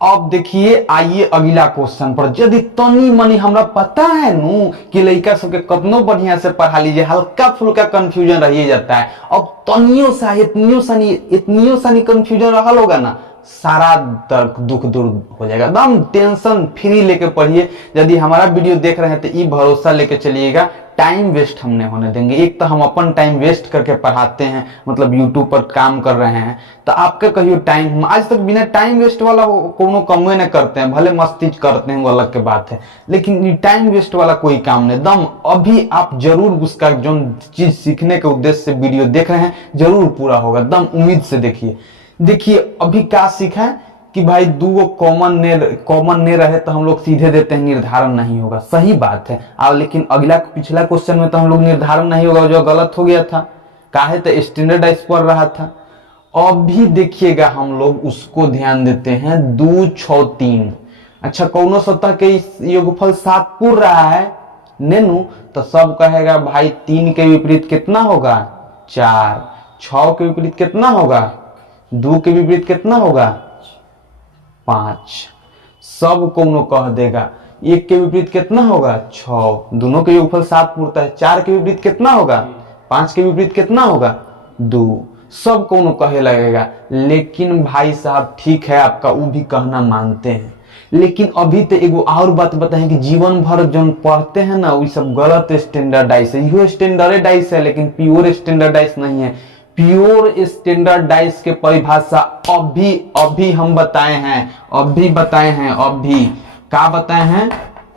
अब देखिए, आइए अगला क्वेश्चन पर। यदि तनी मनी हमरा पता है नु कि लड़का सबके कतनो बढ़िया से पढ़ा लीजिए, हल्का फुल्का कंफ्यूजन रह जाता है। अब तनियो सा इतनियो सानी कंफ्यूजन रहल होगा ना, सारा दर्द दुख दूर हो जाएगा। एकदम टेंशन फ्री लेके पढ़िए। यदि हमारा वीडियो देख रहे हैं तो ये भरोसा लेके चलिएगा, टाइम वेस्ट हम नहीं होने देंगे। एक तो हम अपन टाइम वेस्ट करके पढ़ाते हैं, मतलब यूट्यूब पर काम कर रहे हैं, तो आपका कहियो टाइम, हम आज तक बिना टाइम वेस्ट वाला कोनो कमे नहीं करते हैं। भले मस्ती करते हैं वो अलग के बात है, लेकिन टाइम वेस्ट वाला कोई काम नहीं। दम अभी आप जरूर उसका जो चीज सीखने के उद्देश्य से वीडियो देख रहे हैं जरूर पूरा होगा, दम उम्मीद से देखिए। देखिए अभी क्या सीखा है कि भाई दो कॉमन ने रहे तो हम लोग सीधे देते हैं निर्धारण नहीं होगा, सही बात है। लेकिन अगला पिछला क्वेश्चन में तो हम लोग निर्धारण नहीं होगा जो गलत हो गया था, काहे तो स्टैंडर्डाइज पढ़ रहा था। अब भी देखिएगा हम लोग उसको ध्यान देते हैं 2 6 3। अच्छा कौनो सतह के योगफल 7 पूर्ण रहा है नेनु, तो सब कहेगा भाई 3 के विपरीत कितना होगा 4, 6 के विपरीत कितना होगा 2 के विपरीत कितना होगा 5। सब कौनो कह देगा 1 के विपरीत कितना होगा 6, दोनों के योगफल 7 पूरता है। 4 के विपरीत कितना होगा 5 के विपरीत कितना होगा 2। सब कौनो कहे लगेगा। लेकिन भाई साहब ठीक है, आपका वो भी कहना मानते हैं, लेकिन अभी तो एगो और बात बताएं कि जीवन भर जो पढ़ते हैं ना वो सब गलत स्टैंडर्डाइज है। यो स्टैंडर्डाइज है लेकिन प्योर स्टैंडर्डाइज नहीं है। प्योर स्टैंडर्डाइज के परिभाषा अभी हम बताए हैं, अभी क्या बताए हैं,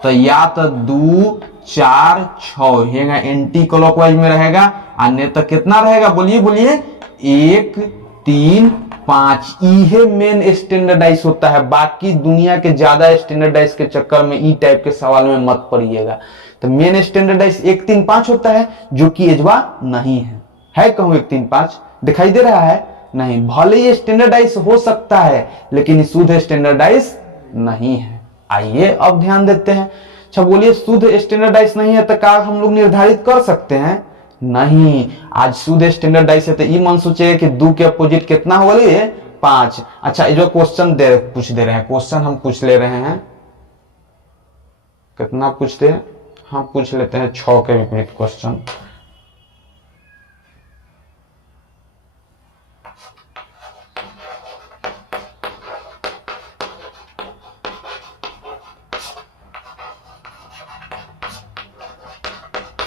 तो या तो 2 4 6 रहेगा, एंटी क्लॉकवाइज में रहेगा, अन्य तो कितना रहेगा बोलिए 1 3 5। ये मेन स्टैंडर्डाइज होता है। बाकी दुनिया के ज्यादा स्टैंडर्डाइज के चक्कर में ई टाइप के सवाल में मत पड़िएगा। तो मेन स्टैंडर्डाइज 1 3 5 होता है, जो कि एजवा नहीं है कहूं 1 3 5 दिखाई दे रहा है नहीं। भले ये स्टैंडर्डाइज हो सकता है लेकिन शुद्ध स्टैंडर्डाइज नहीं है। आइए अब ध्यान देते हैं। अच्छा बोलिए, शुद्ध स्टैंडर्डाइज नहीं है तो क्या हम लोग निर्धारित कर सकते हैं? नहीं। आज शुद्ध स्टैंडर्डाइज है तो ये मन सोचेगा कि 2 के अपोजिट कितना होगा, ये 5। अच्छा ये जो क्वेश्चन पूछ दे रहे हैं, क्वेश्चन हम पूछ ले रहे हैं, कितना पूछते हैं? हम पूछ लेते हैं 6 के विपरीत क्वेश्चन।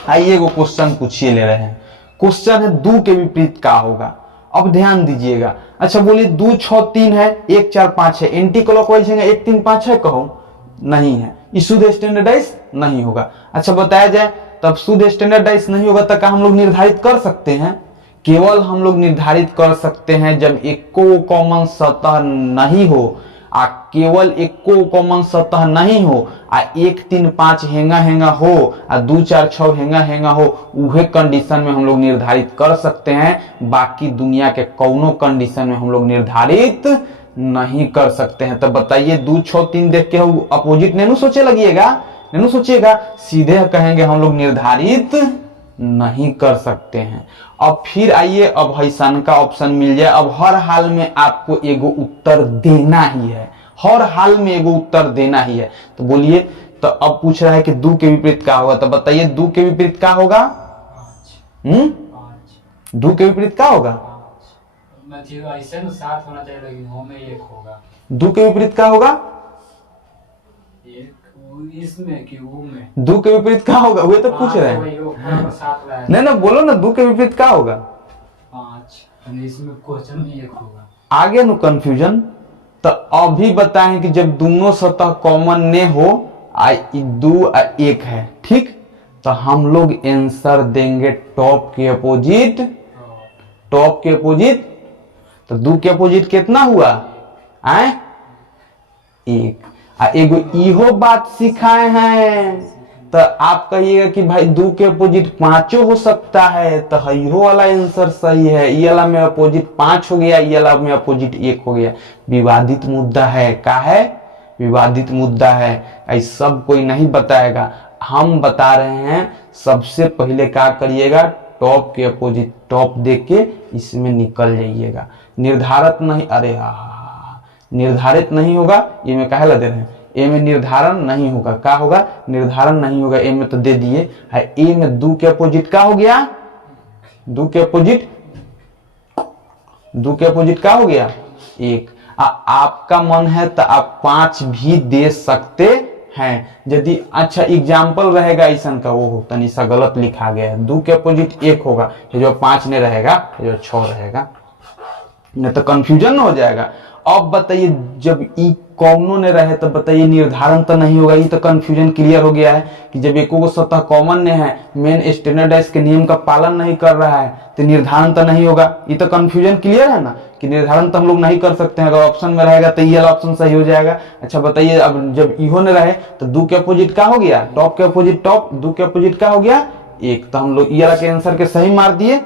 आइए वो क्वेश्चन पूछिए ले रहे हैं। क्वेश्चन है 2 के विपरीत क्या होगा। अब ध्यान दीजिएगा। अच्छा बोलिए 2 6 3 है, 1 4 5 है, एंटी क्लॉकवाइज है, 1 3 5 है, कहो नहीं है, ये शुद्ध स्टैंडर्डाइज नहीं होगा। अच्छा बताया जाए तब शुद्ध स्टैंडर्डाइज नहीं होगा तो क्या हम लोग निर्धारित कर सकते हैं? केवल हम लोग निर्धारित कर सकते हैं जब एको कॉमन सतह नहीं हो, आ केवल एको कॉमन सतह नहीं हो, आ 1 3 5 हेंगा हेंगा हो, आ 2 4 6 हेंगा हेंगा हो, उहे कंडीशन में हम लोग निर्धारित कर सकते हैं। बाकी दुनिया के कौनो कंडीशन में हम लोग निर्धारित नहीं कर सकते हैं। तो बताइए 2 6 3 देख के अपोजिट नहीं सोचे लगिएगा, नहीं सोचिएगा, सीधे कहेंगे हम लोग निर्धारित नहीं कर सकते हैं। अब फिर आइए, अब हैसान का ऑप्शन मिल जाए। अब हर हाल में आपको एगो उत्तर देना ही है, हर हाल में एगो उत्तर देना ही है। तो बोलिए, तो अब पूछ रहा है कि 2 के विपरीत क्या होगा। तो बताइए 2 के विपरीत क्या होगा? 2 के विपरीत क्या होगा? 7 होना चाहिए लेकिन हो में 1 होगा। 2 के विपरीत क्या होगा? इसमें कि वो में 2 के विपरीत क्या होगा, वे तो पूछ रहे हैं। नहीं ना, बोलो ना 2 के विपरीत क्या होगा? 5। इसमें क्वेश्चन में 1 होगा। आगे नो कंफ्यूजन। तो अभी बताएं कि जब दोनों सतह कॉमन ने हो, 2 और 1 है, ठीक, तो हम लोग आंसर देंगे टॉप के अपोजिट। टॉप के अपोजिट, तो 2 के अपोजिट कितना हुआ? 1। एगो इहो बात सिखाए हैं, तो आप कहिएगा कि भाई 2 के अपोजिट 5 हो सकता है, तो इहो वाला आंसर सही है। ये वाला में अपोजिट 5 हो गया, ये वाला में अपोजिट 1 हो गया। विवादित मुद्दा है, क्या है? विवादित मुद्दा है। ऐसा सब कोई नहीं बताएगा, हम बता रहे हैं। सबसे पहले क्या करिएगा, टॉप के अपोजिट टॉप देख के इसमें निकल जाइएगा। निर्धारित नहीं, अरे निर्धारित नहीं होगा, ये में काहे ला दे रहे हैं? ए में निर्धारण नहीं होगा, क्या होगा? निर्धारण नहीं होगा। ए में तो दे दिए है, ए में 2 के अपोजिट क्या हो गया? 2 के अपोजिट, 2 के अपोजिट क्या हो गया? 1। आपका मन है तो आप 5 भी दे सकते हैं यदि, अच्छा एग्जाम्पल रहेगा ऐसा का, वो तनी सा गलत लिखा गया है। 2 के अपोजिट 1 होगा, ये जो 5 नहीं रहेगा, ये जो 6 रहेगा, नहीं तो कंफ्यूजन हो जाएगा। अब बताइए जब ई कॉमनो ने रहे तो बताइए निर्धारण तो नहीं होगा। ये तो कंफ्यूजन क्लियर हो गया है कि जब एको को सतह कॉमन ने है, मेन स्टैंडर्डाइज के नियम का पालन नहीं कर रहा है, तो निर्धारण तो नहीं होगा। ये तो कंफ्यूजन क्लियर है ना कि निर्धारण तो हम लोग नहीं कर सकते हैं। अगर ऑप्शन में रहेगा तो ये ऑप्शन सही हो जाएगा। अच्छा बताइए, अब जब इहो ने रहे तो 2 के अपोजिट क्या हो गया? टॉप के अपोजिट टॉप, 2 के अपोजिट क्या हो गया? 1। तो हम लोग ये वाला के आंसर के सही मार दिए,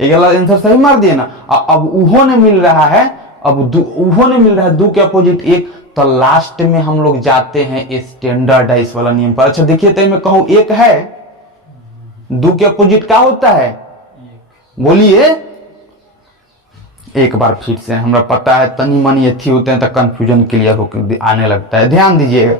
ये वाला आंसर सही मार दिए ना। अब उहो ने मिल रहा है, अब उहो ने मिल रहा है 2 के अपोजिट 1, तो लास्ट में हम लोग जाते हैं स्टैंडर्डाइज वाला नियम पर। अच्छा देखिए, तो मैं कहूं 1 है, 2 के अपोजिट क्या होता है? बोलिए एक बार फिर से, हमरा पता है तनी मनी अच्छी होते हैं तो कंफ्यूजन क्लियर होकर आने लगता है। ध्यान दीजिएगा,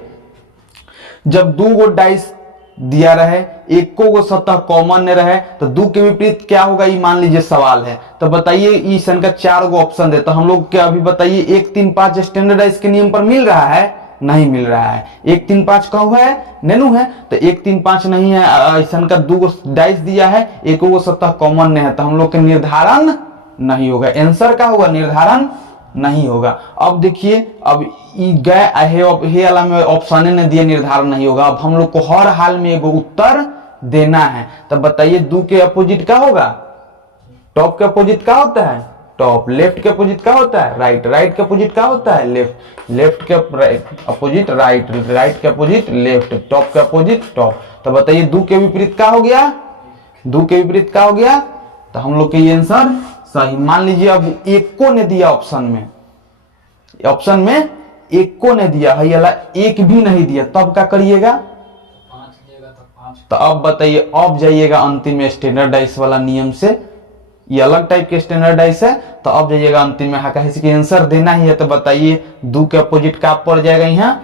जब 2 गो डाइस दिया रहे, एको को सतह कॉमन ने रहे, तो 2 के विपरीत क्या होगा, ये मान लीजिए सवाल है। तो बताइए इस का 4 गो ऑप्शन दे, तो हम लोग क्या अभी बताइए 1 3 5 स्टैंडर्डाइज के नियम पर मिल रहा है? नहीं मिल रहा है। 1 3 5 कहू है, नैनू है, तो 1 3 5 नहीं है। ऐसा का 2 गो डाइस दिया है, एको को सतह कॉमन ने है, तो हम लोग के निर्धारण नहीं होगा। आंसर क्या होगा? निर्धारण नहीं होगा। अब देखिए, अब हे वाला में ऑप्शन ने दिया निर्धारण नहीं होगा। अब हम लोग को हर हाल में एगो उत्तर देना है। तो बताइए 2 के अपोजिट क्या होगा? टॉप के अपोजिट क्या होता है? टॉप। लेफ्ट के अपोजिट क्या होता है? राइट। राइट के अपोजिट क्या होता है? लेफ्ट। लेफ्ट के अपोजिट राइट। राइट के अपोजिट लेफ्ट। टॉप के अपोजिट टॉप। तो बताइए 2 के विपरीत क्या हो गया? 2 के विपरीत क्या हो गया? तो हम लोग के ये आंसर सही। मान लीजिए अब एको ने दिया ऑप्शन में एक को नहीं दिया है, वाला एक भी नहीं दिया, तब क्या करिएगा? 5 देगा तो 5। तो अब बताइए, अब जाइएगा अंतिम में स्टैंडर्ड डाइस वाला नियम से, ये अलग टाइप के स्टैंडर्ड डाइस है। तो अब जाइएगा अंतिम में, कहे इसकी आंसर देना ही है, तो बताइए 2 के अपोजिट का पड़ जाएगा यहाँ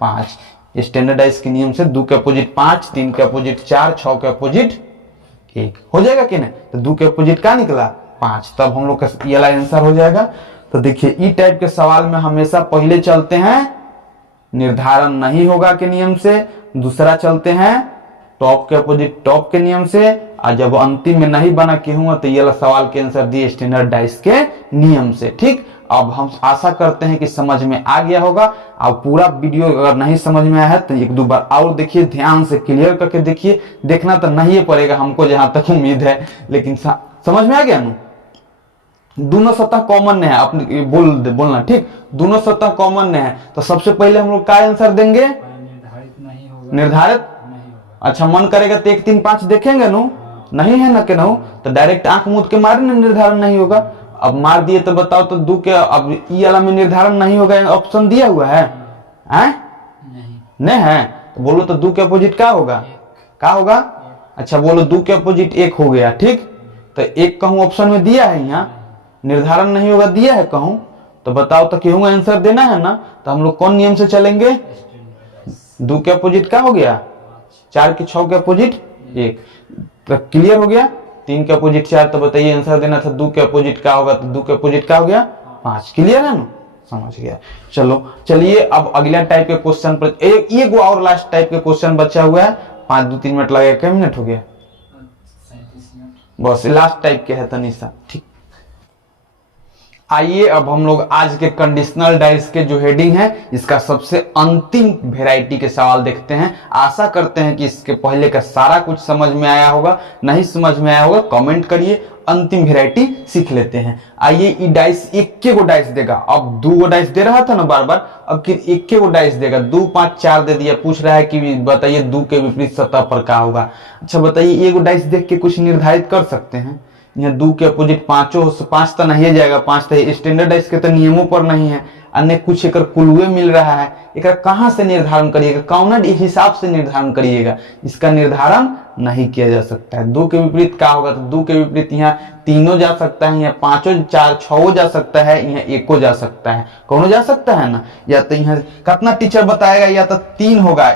5। स्टैंडर्ड डाइस के नियम से 2 के अपोजिट 5, 3 के अपोजिट 4, 6 के अपोजिट 1 हो जाएगा कि नहीं? तो 2 के अपोजिट का निकला 5, तब हम लोग का ये वाला आंसर हो जाएगा। तो देखिए ई टाइप के सवाल में हमेशा पहले चलते हैं निर्धारण नहीं होगा के नियम से, दूसरा चलते हैं टॉप के अपोजिट टॉप के नियम से, और जब अंतिम में नहीं बना के हुआ तो ये सवाल के आंसर दिए स्टैंडर्ड डाइस के नियम से। ठीक, अब हम आशा करते हैं कि समझ में आ गया होगा। अब पूरा वीडियो अगर नहीं समझ में आया है तो 1-2 बार और देखिए, ध्यान से क्लियर करके देखिए, देखना तो नहीं पड़ेगा हमको जहां तक उम्मीद है, लेकिन समझ में आ गया ना? दोनों सतह कॉमन है, अपने बोलना ठीक, दोनों सतह कॉमन है। तो सबसे पहले हम लोग क्या आंसर देंगे? निर्धारित नहीं होगा, निर्धारित नहीं होगा। अच्छा, मन करेगा तो 1 3 5 देखेंगे नो, नहीं है ना के नो, तो डायरेक्ट आंख मूंद के मारे ना निर्धारण नहीं होगा। अब मार दिए तो बताओ, तो 2 के अब ई वाला में निर्धारण नहीं होगा, ऑप्शन दिया हुआ है नहीं है, तो बोलो तो 2 के अपोजिट क्या होगा? क्या होगा? अच्छा बोलो 2 के अपोजिट 1 हो गया। ठीक, तो 1 कहूं ऑप्शन में दिया है, यहाँ निर्धारण नहीं होगा दिया है कहूं, तो बताओ तो क्यों आंसर देना है ना? तो हम लोग कौन नियम से चलेंगे? 2 के अपोजिट क्या हो गया? 4 के 6 के अपोजिट 1। तो क्लियर हो गया? 3 के अपोजिट 4, तो बताइए आंसर देना था 2 के अपोजिट क्या होगा? तो 2 के अपोजिट क्या हो गया? 5। क्लियर है ना? समझ गया। चलो चलिए अब अगला टाइप के क्वेश्चन पर, एक और लास्ट टाइप के क्वेश्चन बचा हुआ है। 5-2-3 मिनट लगेगा, कितने मिनट हो गया? 37 मिनट। बस लास्ट टाइप के है तनिषा। ठीक, आइए अब हम लोग आज के कंडीशनल डाइस के जो हेडिंग है, इसका सबसे अंतिम वेराइटी के सवाल देखते हैं। आशा करते हैं कि इसके पहले का सारा कुछ समझ में आया होगा, नहीं समझ में आया होगा कमेंट करिए, अंतिम वेराइटी सीख लेते हैं। आइए, ये डाइस 1 गो डाइस देगा, अब 2 गो डाइस दे रहा था ना बार बार, अब 1 गो डाइस देगा, 2 5 4 दे दिया। पूछ रहा है कि बताइए 2 के विपरीत सतह पर क्या होगा। अच्छा बताइए, 1 गो डाइस देख के कुछ निर्धारित कर सकते हैं? यहाँ 2 के अपोजिट 5 तो नहीं जाएगा, 5 तो स्टैंडर्ड डाइस के तो नियमों पर नहीं है, अन्य कुछ एक कुलुए मिल रहा है, एक कहां से निर्धारण करिएगा? कौन हिसाब से निर्धारण करिएगा? इसका निर्धारण नहीं किया जा सकता है। 2 के विपरीत क्या होगा? तो 2 के विपरीत यहाँ 3 जा सकता है, यहाँ 5 4 6 जा सकता है, यहाँ 1 जा सकता है, कौन जा सकता है ना? या तो यहाँ कितना टीचर बताएगा, या तो 3 होगा,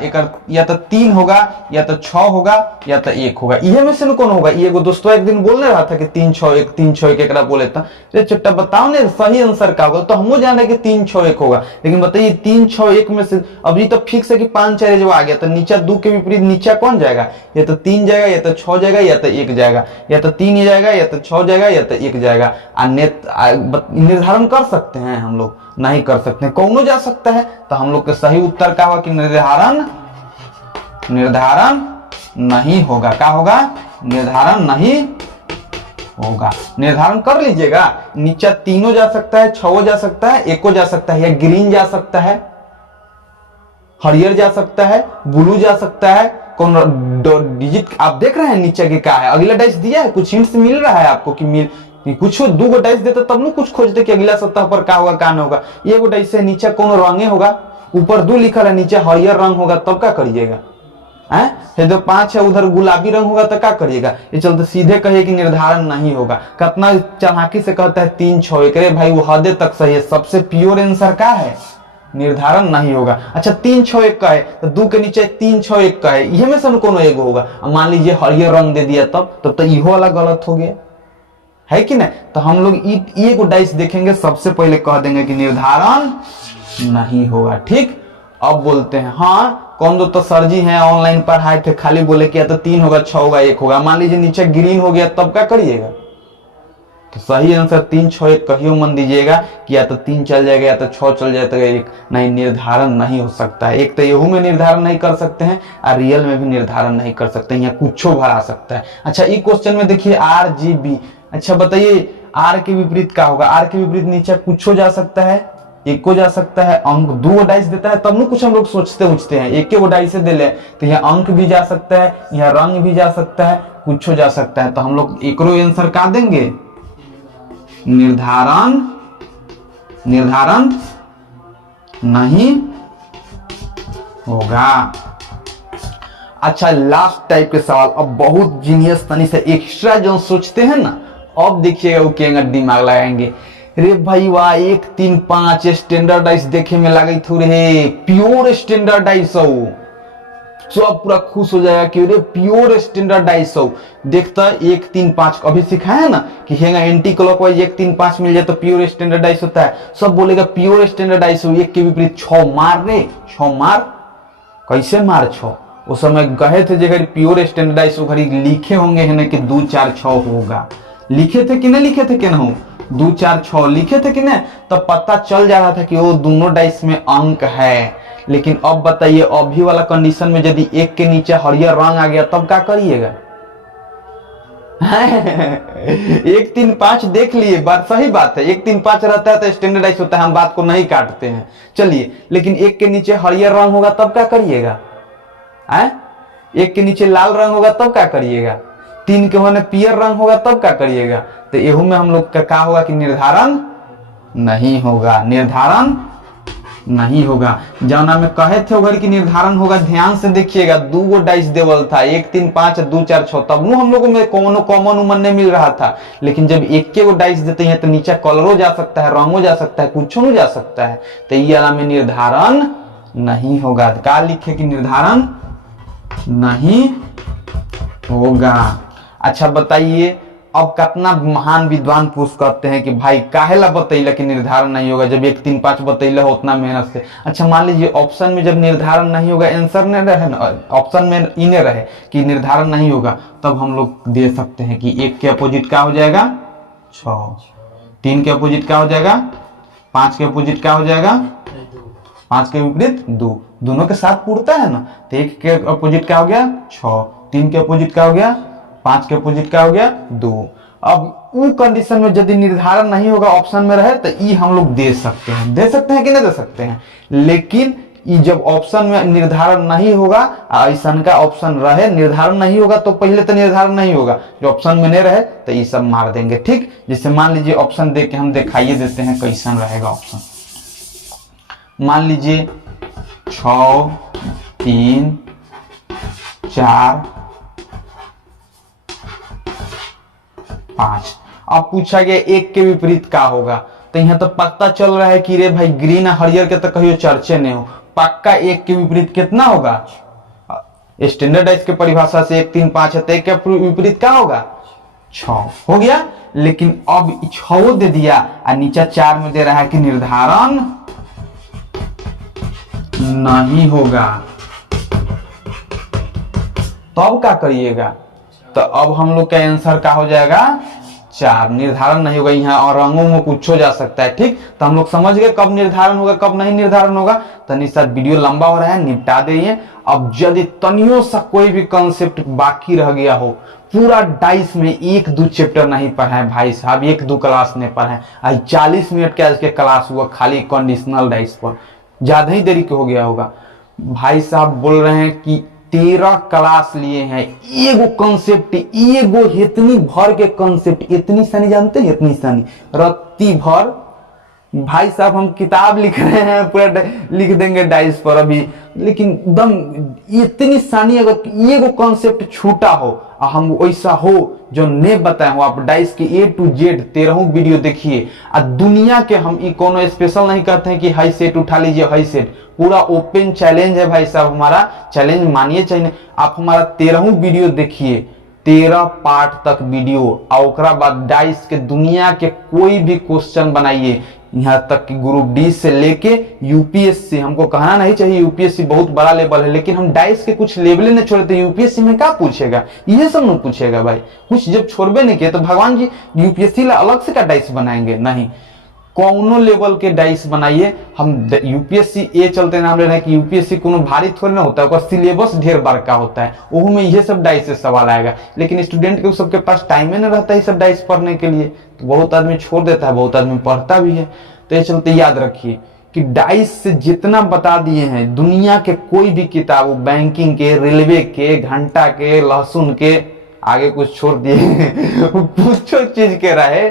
या तो 3 होगा, या तो 6 होगा, या तो 1 होगा। यह में से कौन होगा? ये दोस्तों एक दिन बोलने रहा था कि 3 6 1 3 6 1 एक बोले था, चुट्टा बताओ ना सही आंसर क्या होगा? तो हम जाने कि 3 6 1 होगा, लेकिन बताइए 3 6 1 में से अभी तो फिक्स है कि 5 4 जब आ गया तो नीचा 2 के विपरीत नीचा कौन जाएगा? या तो 3 जाएगा, या तो 6 जाएगा, या तो 1 जाएगा, या तो 3 जाएगा, या तो 6 जाएगा, या तो 1 जाएगा। निर्धारण कर सकते हैं हम लोग? नहीं कर सकते। कौन जा सकता है? तो हम लोग का सही उत्तर क्या होगा कि निर्धारण नहीं होगा। क्या होगा? निर्धारण नहीं होगा। निर्धारण कर लीजिएगा, नीचा 3 जा सकता है, 6 जा सकता है, 1 जा सकता है, या ग्रीन जा सकता है, हरियर जा सकता है, ब्लू जा सकता है। कौन डिजिट आप देख रहे हैं नीचे के क्या है? अगला डाइस दिया है, कुछ हिंट्स मिल रहा है आपको कि कुछ 2 गो डाइस देते तब ना कुछ खोजते कि अगला सतह पर क्या होगा क्या नहीं होगा। 1 गो डाइस से नीचे कौन रंगे होगा, ऊपर 2 लिखा है, नीचे हरियर रंग होगा, तब क्या करिएगा? है जो 5 है उधर गुलाबी रंग होगा तो क्या करिएगा? ये चलते सीधे कहिए कि निर्धारण नहीं होगा। कितना चालाकी से कहता है 3 6 1, अरे भाई वो हद तक सही है। सबसे प्योर आंसर क्या है? निर्धारण नहीं होगा। अच्छा 3 6 1 का है, तो 2 के नीचे 3 6 1 का है, यह में से कौन एक होगा? मान लीजिए हरियर रंग दे दिया, तब तो इहो वाला गलत हो गया, है कि नहीं? तो हम लोग ये को डाइस देखेंगे, सबसे पहले कह देंगे कि निर्धारण नहीं होगा। ठीक, अब बोलते हैं हाँ कौन दो तो सर जी हैं ऑनलाइन पढ़ाए थे, खाली बोले कि या तो 3 होगा 6 होगा 1 होगा। मान लीजिए नीचे ग्रीन हो गया, तब क्या करिएगा? तो सही आंसर 3 6 1 कहियो मन दीजिएगा कि या तो 3 चल जाएगा, या तो 6 चल जाएगा, 1 नहीं। निर्धारण नहीं हो सकता है। एक तो यहू में निर्धारण नहीं कर सकते हैं, और रियल में भी निर्धारण नहीं कर सकते हैं, यहाँ कुछ भरा सकता है। अच्छा इस क्वेश्चन में देखिए RGB। अच्छा बताइए R के विपरीत क्या होगा? R के विपरीत नीचे कुछ जा सकता है, 1 जा सकता है, अंक 2 डाइस देता है, तब न कुछ हम लोग सोचते उचते हैं। 1 डाइस दे ले तो यहाँ अंक भी जा सकता है, यहाँ रंग भी जा सकता है, कुछ जा सकता है। तो हम लोग एक आंसर क्या देंगे? निर्धारण नहीं होगा। अच्छा, लास्ट टाइप के सवाल, अब बहुत जीनियस तनी से एक्स्ट्रा जो सोचते हैं ना, अब देखिएगा वो केंगा दिमाग लगाएंगे। रे भाई वाह, 1 3 5 स्टैंडर्डाइज देखे में लगे थोड़े प्योर स्टैंडर्डाइज हो, सब पूरा खुश हो जाएगा कि अरे प्योर स्टैंडर्डाइज हो। देखता 1 3 5 अभी सिखाया ना कि हेगा एंटी क्लॉकवाइज 1 3 5 मिल जाए तो प्योर स्टैंडर्डाइज होता है, सब बोलेगा प्योर स्टैंडर्डाइज हो। एक के विपरीत 6 मार रे, 6 मार, कैसे मार 6? उस समय कहे थे जगह प्योर स्टैंडर्डाइज हो घड़ी लिखे होंगे है ना कि 2 4 6 होगा, लिखे थे कि नहीं लिखे थे कि ना हो, 2 4 6 लिखे थे कि नहीं, तब पता चल जा रहा था कि वो दोनों डाइस में अंक है। लेकिन अब बताइए, अभी वाला कंडीशन में यदि एक के नीचे हरियर रंग आ गया तब क्या करिएगा? 1 3 5 देख लिए, बात सही बात है, 1 3 5 रहता है तो स्टैंडर्डाइज होता है, हम बात को नहीं काटते हैं। चलिए, लेकिन एक के नीचे हरियर रंग होगा तब क्या करिएगा? एक के नीचे लाल रंग होगा तब क्या करिएगा? 3 के होने पियर रंग होगा तब क्या करिएगा? तो एहू में हम लोग का क्या होगा कि निर्धारण नहीं होगा, निर्धारण नहीं होगा। जौना में कहे थे उधर की निर्धारण होगा, ध्यान से देखिएगा, 2 गो डाइस देवल था, 1 3 5 2 4 6, तब वो हम लोगों में कॉमन उमन नहीं मिल रहा था। लेकिन जब एक के गो डाइस देते हैं तो नीचे कलरो जा सकता है, रंगो जा सकता है, कुछ नहीं जा सकता है, तो ये वाला में निर्धारण नहीं होगा। क्या लिखे कि निर्धारण नहीं होगा। अच्छा बताइए, अब कितना महान विद्वान पूछ करते हैं कि भाई काहेला बतैला कि निर्धारण नहीं होगा जब 1 3 5 बतैला हो उतना मेहनत से। अच्छा मान लीजिए ऑप्शन में जब निर्धारण नहीं होगा, आंसर नहीं रहे ना, ऑप्शन में इन्हें रहे कि निर्धारण नहीं होगा, तब हम लोग दे सकते हैं कि 1 के अपोजिट क्या हो जाएगा? 6, 3 के अपोजिट क्या हो जाएगा? 5 के अपोजिट क्या हो जाएगा? 5 के विपरीत 2, दोनों के साथ पूरता है ना, तो 1 के अपोजिट क्या हो गया? 6, 3 के अपोजिट क्या हो गया? 5 के अपोजिट क्या हो गया? 2। अब वो कंडीशन में यदि निर्धारण नहीं होगा ऑप्शन में रहे तो ई हम लोग दे सकते हैं, दे सकते हैं कि नहीं दे सकते हैं। लेकिन ई जब ऑप्शन में निर्धारण नहीं होगा, ऐसा का ऑप्शन रहे निर्धारण नहीं होगा तो पहले तो निर्धारण नहीं होगा, जो ऑप्शन में नहीं रहे तो ये सब मार देंगे। ठीक, जैसे मान लीजिए ऑप्शन दे के हम दिखाइए देते हैं कैसा रहेगा ऑप्शन। मान लीजिए 6 3 4 5। अब पूछा गया 1 के विपरीत क्या होगा, तो यहाँ तो पता चल रहा है कि रे भाई ग्रीन हरियर के तो कहियो चर्चे नहीं हो, पक्का 1 के विपरीत कितना होगा? स्टैंडर्डाइज के परिभाषा से 1 3 5 है तो 1 के विपरीत क्या होगा? 6 हो गया। लेकिन अब 6 दे दिया और नीचे 4 में दे रहा है कि निर्धारण नहीं होगा, तब क्या करिएगा? तो अब हम लोग का आंसर क्या हो जाएगा? 4, निर्धारण नहीं होगा। यहाँ और रंगों में कुछ हो जा सकता है। ठीक, तो हम लोग समझ गए कब निर्धारण होगा कब नहीं निर्धारण होगा। तनी सा वीडियो लंबा हो रहा है, निपटा देंगे। अब यदि तनियों सा कोई भी कंसेप्ट बाकी रह गया हो, पूरा डाइस में 1 2 चैप्टर नहीं पढ़ा है भाई साहब, 1 2 क्लास नहीं पढ़ा है, आज 40 मिनट के आज के क्लास हुआ खाली कंडीशनल डाइस पर, ज्यादा ही देरी के हो गया होगा। भाई साहब बोल रहे हैं कि 13 क्लास लिए हैं, एगो कंसेप्ट, एगो इतनी भर के कंसेप्ट, इतनी सानी जानते हैं, इतनी सानी रत्ती भर। भाई साहब हम किताब लिख रहे हैं, पूरा लिख देंगे डाइस पर अभी, लेकिन एकदम इतनी सानी अगर एगो कंसेप्ट छूटा हो और हम वैसा हो जो ने बताए हो, आप डाइस के A to Z 13 वीडियो देखिए। और दुनिया के हम कोनो स्पेशल नहीं कहते हैं कि हाई सेट उठा लीजिए, हाई सेट पूरा ओपन चैलेंज है भाई साहब, हमारा चैलेंज मानिए चाहिए। आप हमारा 13 वीडियो देखिए, 13 पार्ट तक वीडियो, और ओकरा बाद डाइस के दुनिया के कोई भी क्वेश्चन बनाइए, यहाँ तक कि ग्रुप डी से लेके यूपीएससी। हमको कहना नहीं चाहिए यूपीएससी बहुत बड़ा लेवल है, लेकिन हम डाइस के कुछ लेवल नहीं छोड़ते। यूपीएससी में क्या पूछेगा, ये सब नहीं पूछेगा भाई, कुछ जब छोड़बे नहीं किए तो भगवान जी यूपीएससी ला अलग से क्या डाइस बनाएंगे? नहीं, कौनो लेवल के डाइस बनाइए। हम यूपीएससी ए चलते नाम ले रहे हैं कि यूपीएससी कोनो भारी थोड़ी ना होता है, सिलेबस ढेर बड़का होता है, वो में ये सब डाइस से सवाल आएगा। लेकिन स्टूडेंट के सबके पास टाइम ही नहीं रहता है सब डाइस पढ़ने के लिए, तो बहुत आदमी छोड़ देता है, बहुत आदमी पढ़ता भी है। तो ये चलते याद रखिए कि डाइस से जितना बता दिए हैं, दुनिया के कोई भी किताब, बैंकिंग के, रेलवे के, घंटा के, लहसुन के, आगे कुछ छोड़ दिए कुछ चीज के रहे,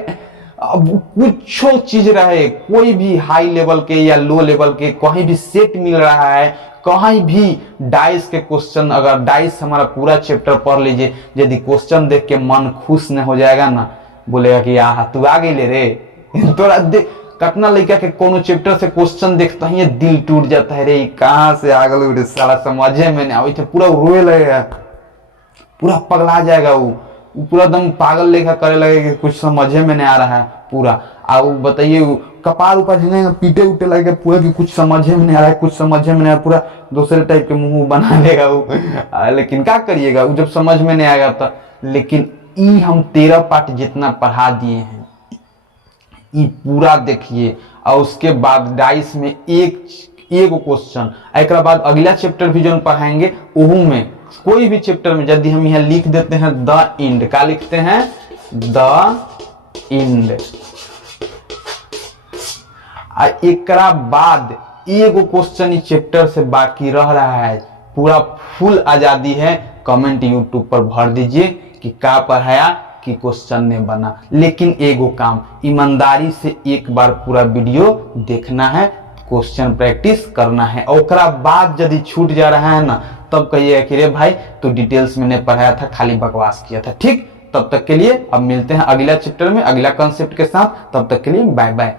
अब कुछ चीज रहे, कोई भी हाई लेवल के या लो लेवल के कहीं भी सेट मिल रहा है, कहीं भी डाइस के क्वेश्चन, अगर डाइस हमारा पूरा चैप्टर पढ़ लीजिए, यदि क्वेश्चन देख के मन खुश न हो जाएगा ना, बोलेगा कि आहा तू आ गई ले रे तोरा देख कतना लड़का के कोनो चैप्टर से क्वेश्चन देखता ही दिल टूट जाता है, रे कहाँ से आ गल रे साला, समझे में नहीं आवे, पूरा रोए लगेगा, पूरा पगला जाएगा, वो पूरा दम पागल लेखा करे लगेगा कि कुछ समझे में नहीं आ रहा है पूरा। वो बताइए कपाल ऊपर हिलेगा, पीटे उटे लगेगा पूरा कि कुछ समझे में नहीं आ रहा है, कुछ समझे में नहीं आ रहा, पूरा दूसरे टाइप के मुंह बना लेगा वो। लेकिन क्या करिएगा, वो जब समझ में नहीं आएगा तो। लेकिन ई हम 13 पार्ट जितना पढ़ा दिए हैं, ये पूरा देखिए, और उसके बाद डाइस में एक क्वेश्चन, एक बाद अगला चैप्टर भी जो पढ़ाएंगे ओहू में कोई भी चैप्टर में यदि हम यहाँ लिख देते हैं द इंड, क्या लिखते हैं द इंड, एक बाद एगो क्वेश्चन इस चैप्टर से बाकी रह रहा है, पूरा फुल आजादी है, कमेंट यूट्यूब पर भर दीजिए कि क्या पढ़ाया, कि क्वेश्चन ने बना। लेकिन एगो काम, ईमानदारी से एक बार पूरा वीडियो देखना है, क्वेश्चन प्रैक्टिस करना है, और ओकरा बाद यदि छूट जा रहा है ना, तब कहिएगा कि रे भाई तो डिटेल्स में नहीं पढ़ाया था, खाली बकवास किया था। ठीक, तब तक के लिए अब मिलते हैं अगला चैप्टर में अगला कॉन्सेप्ट के साथ, तब तक के लिए बाय बाय।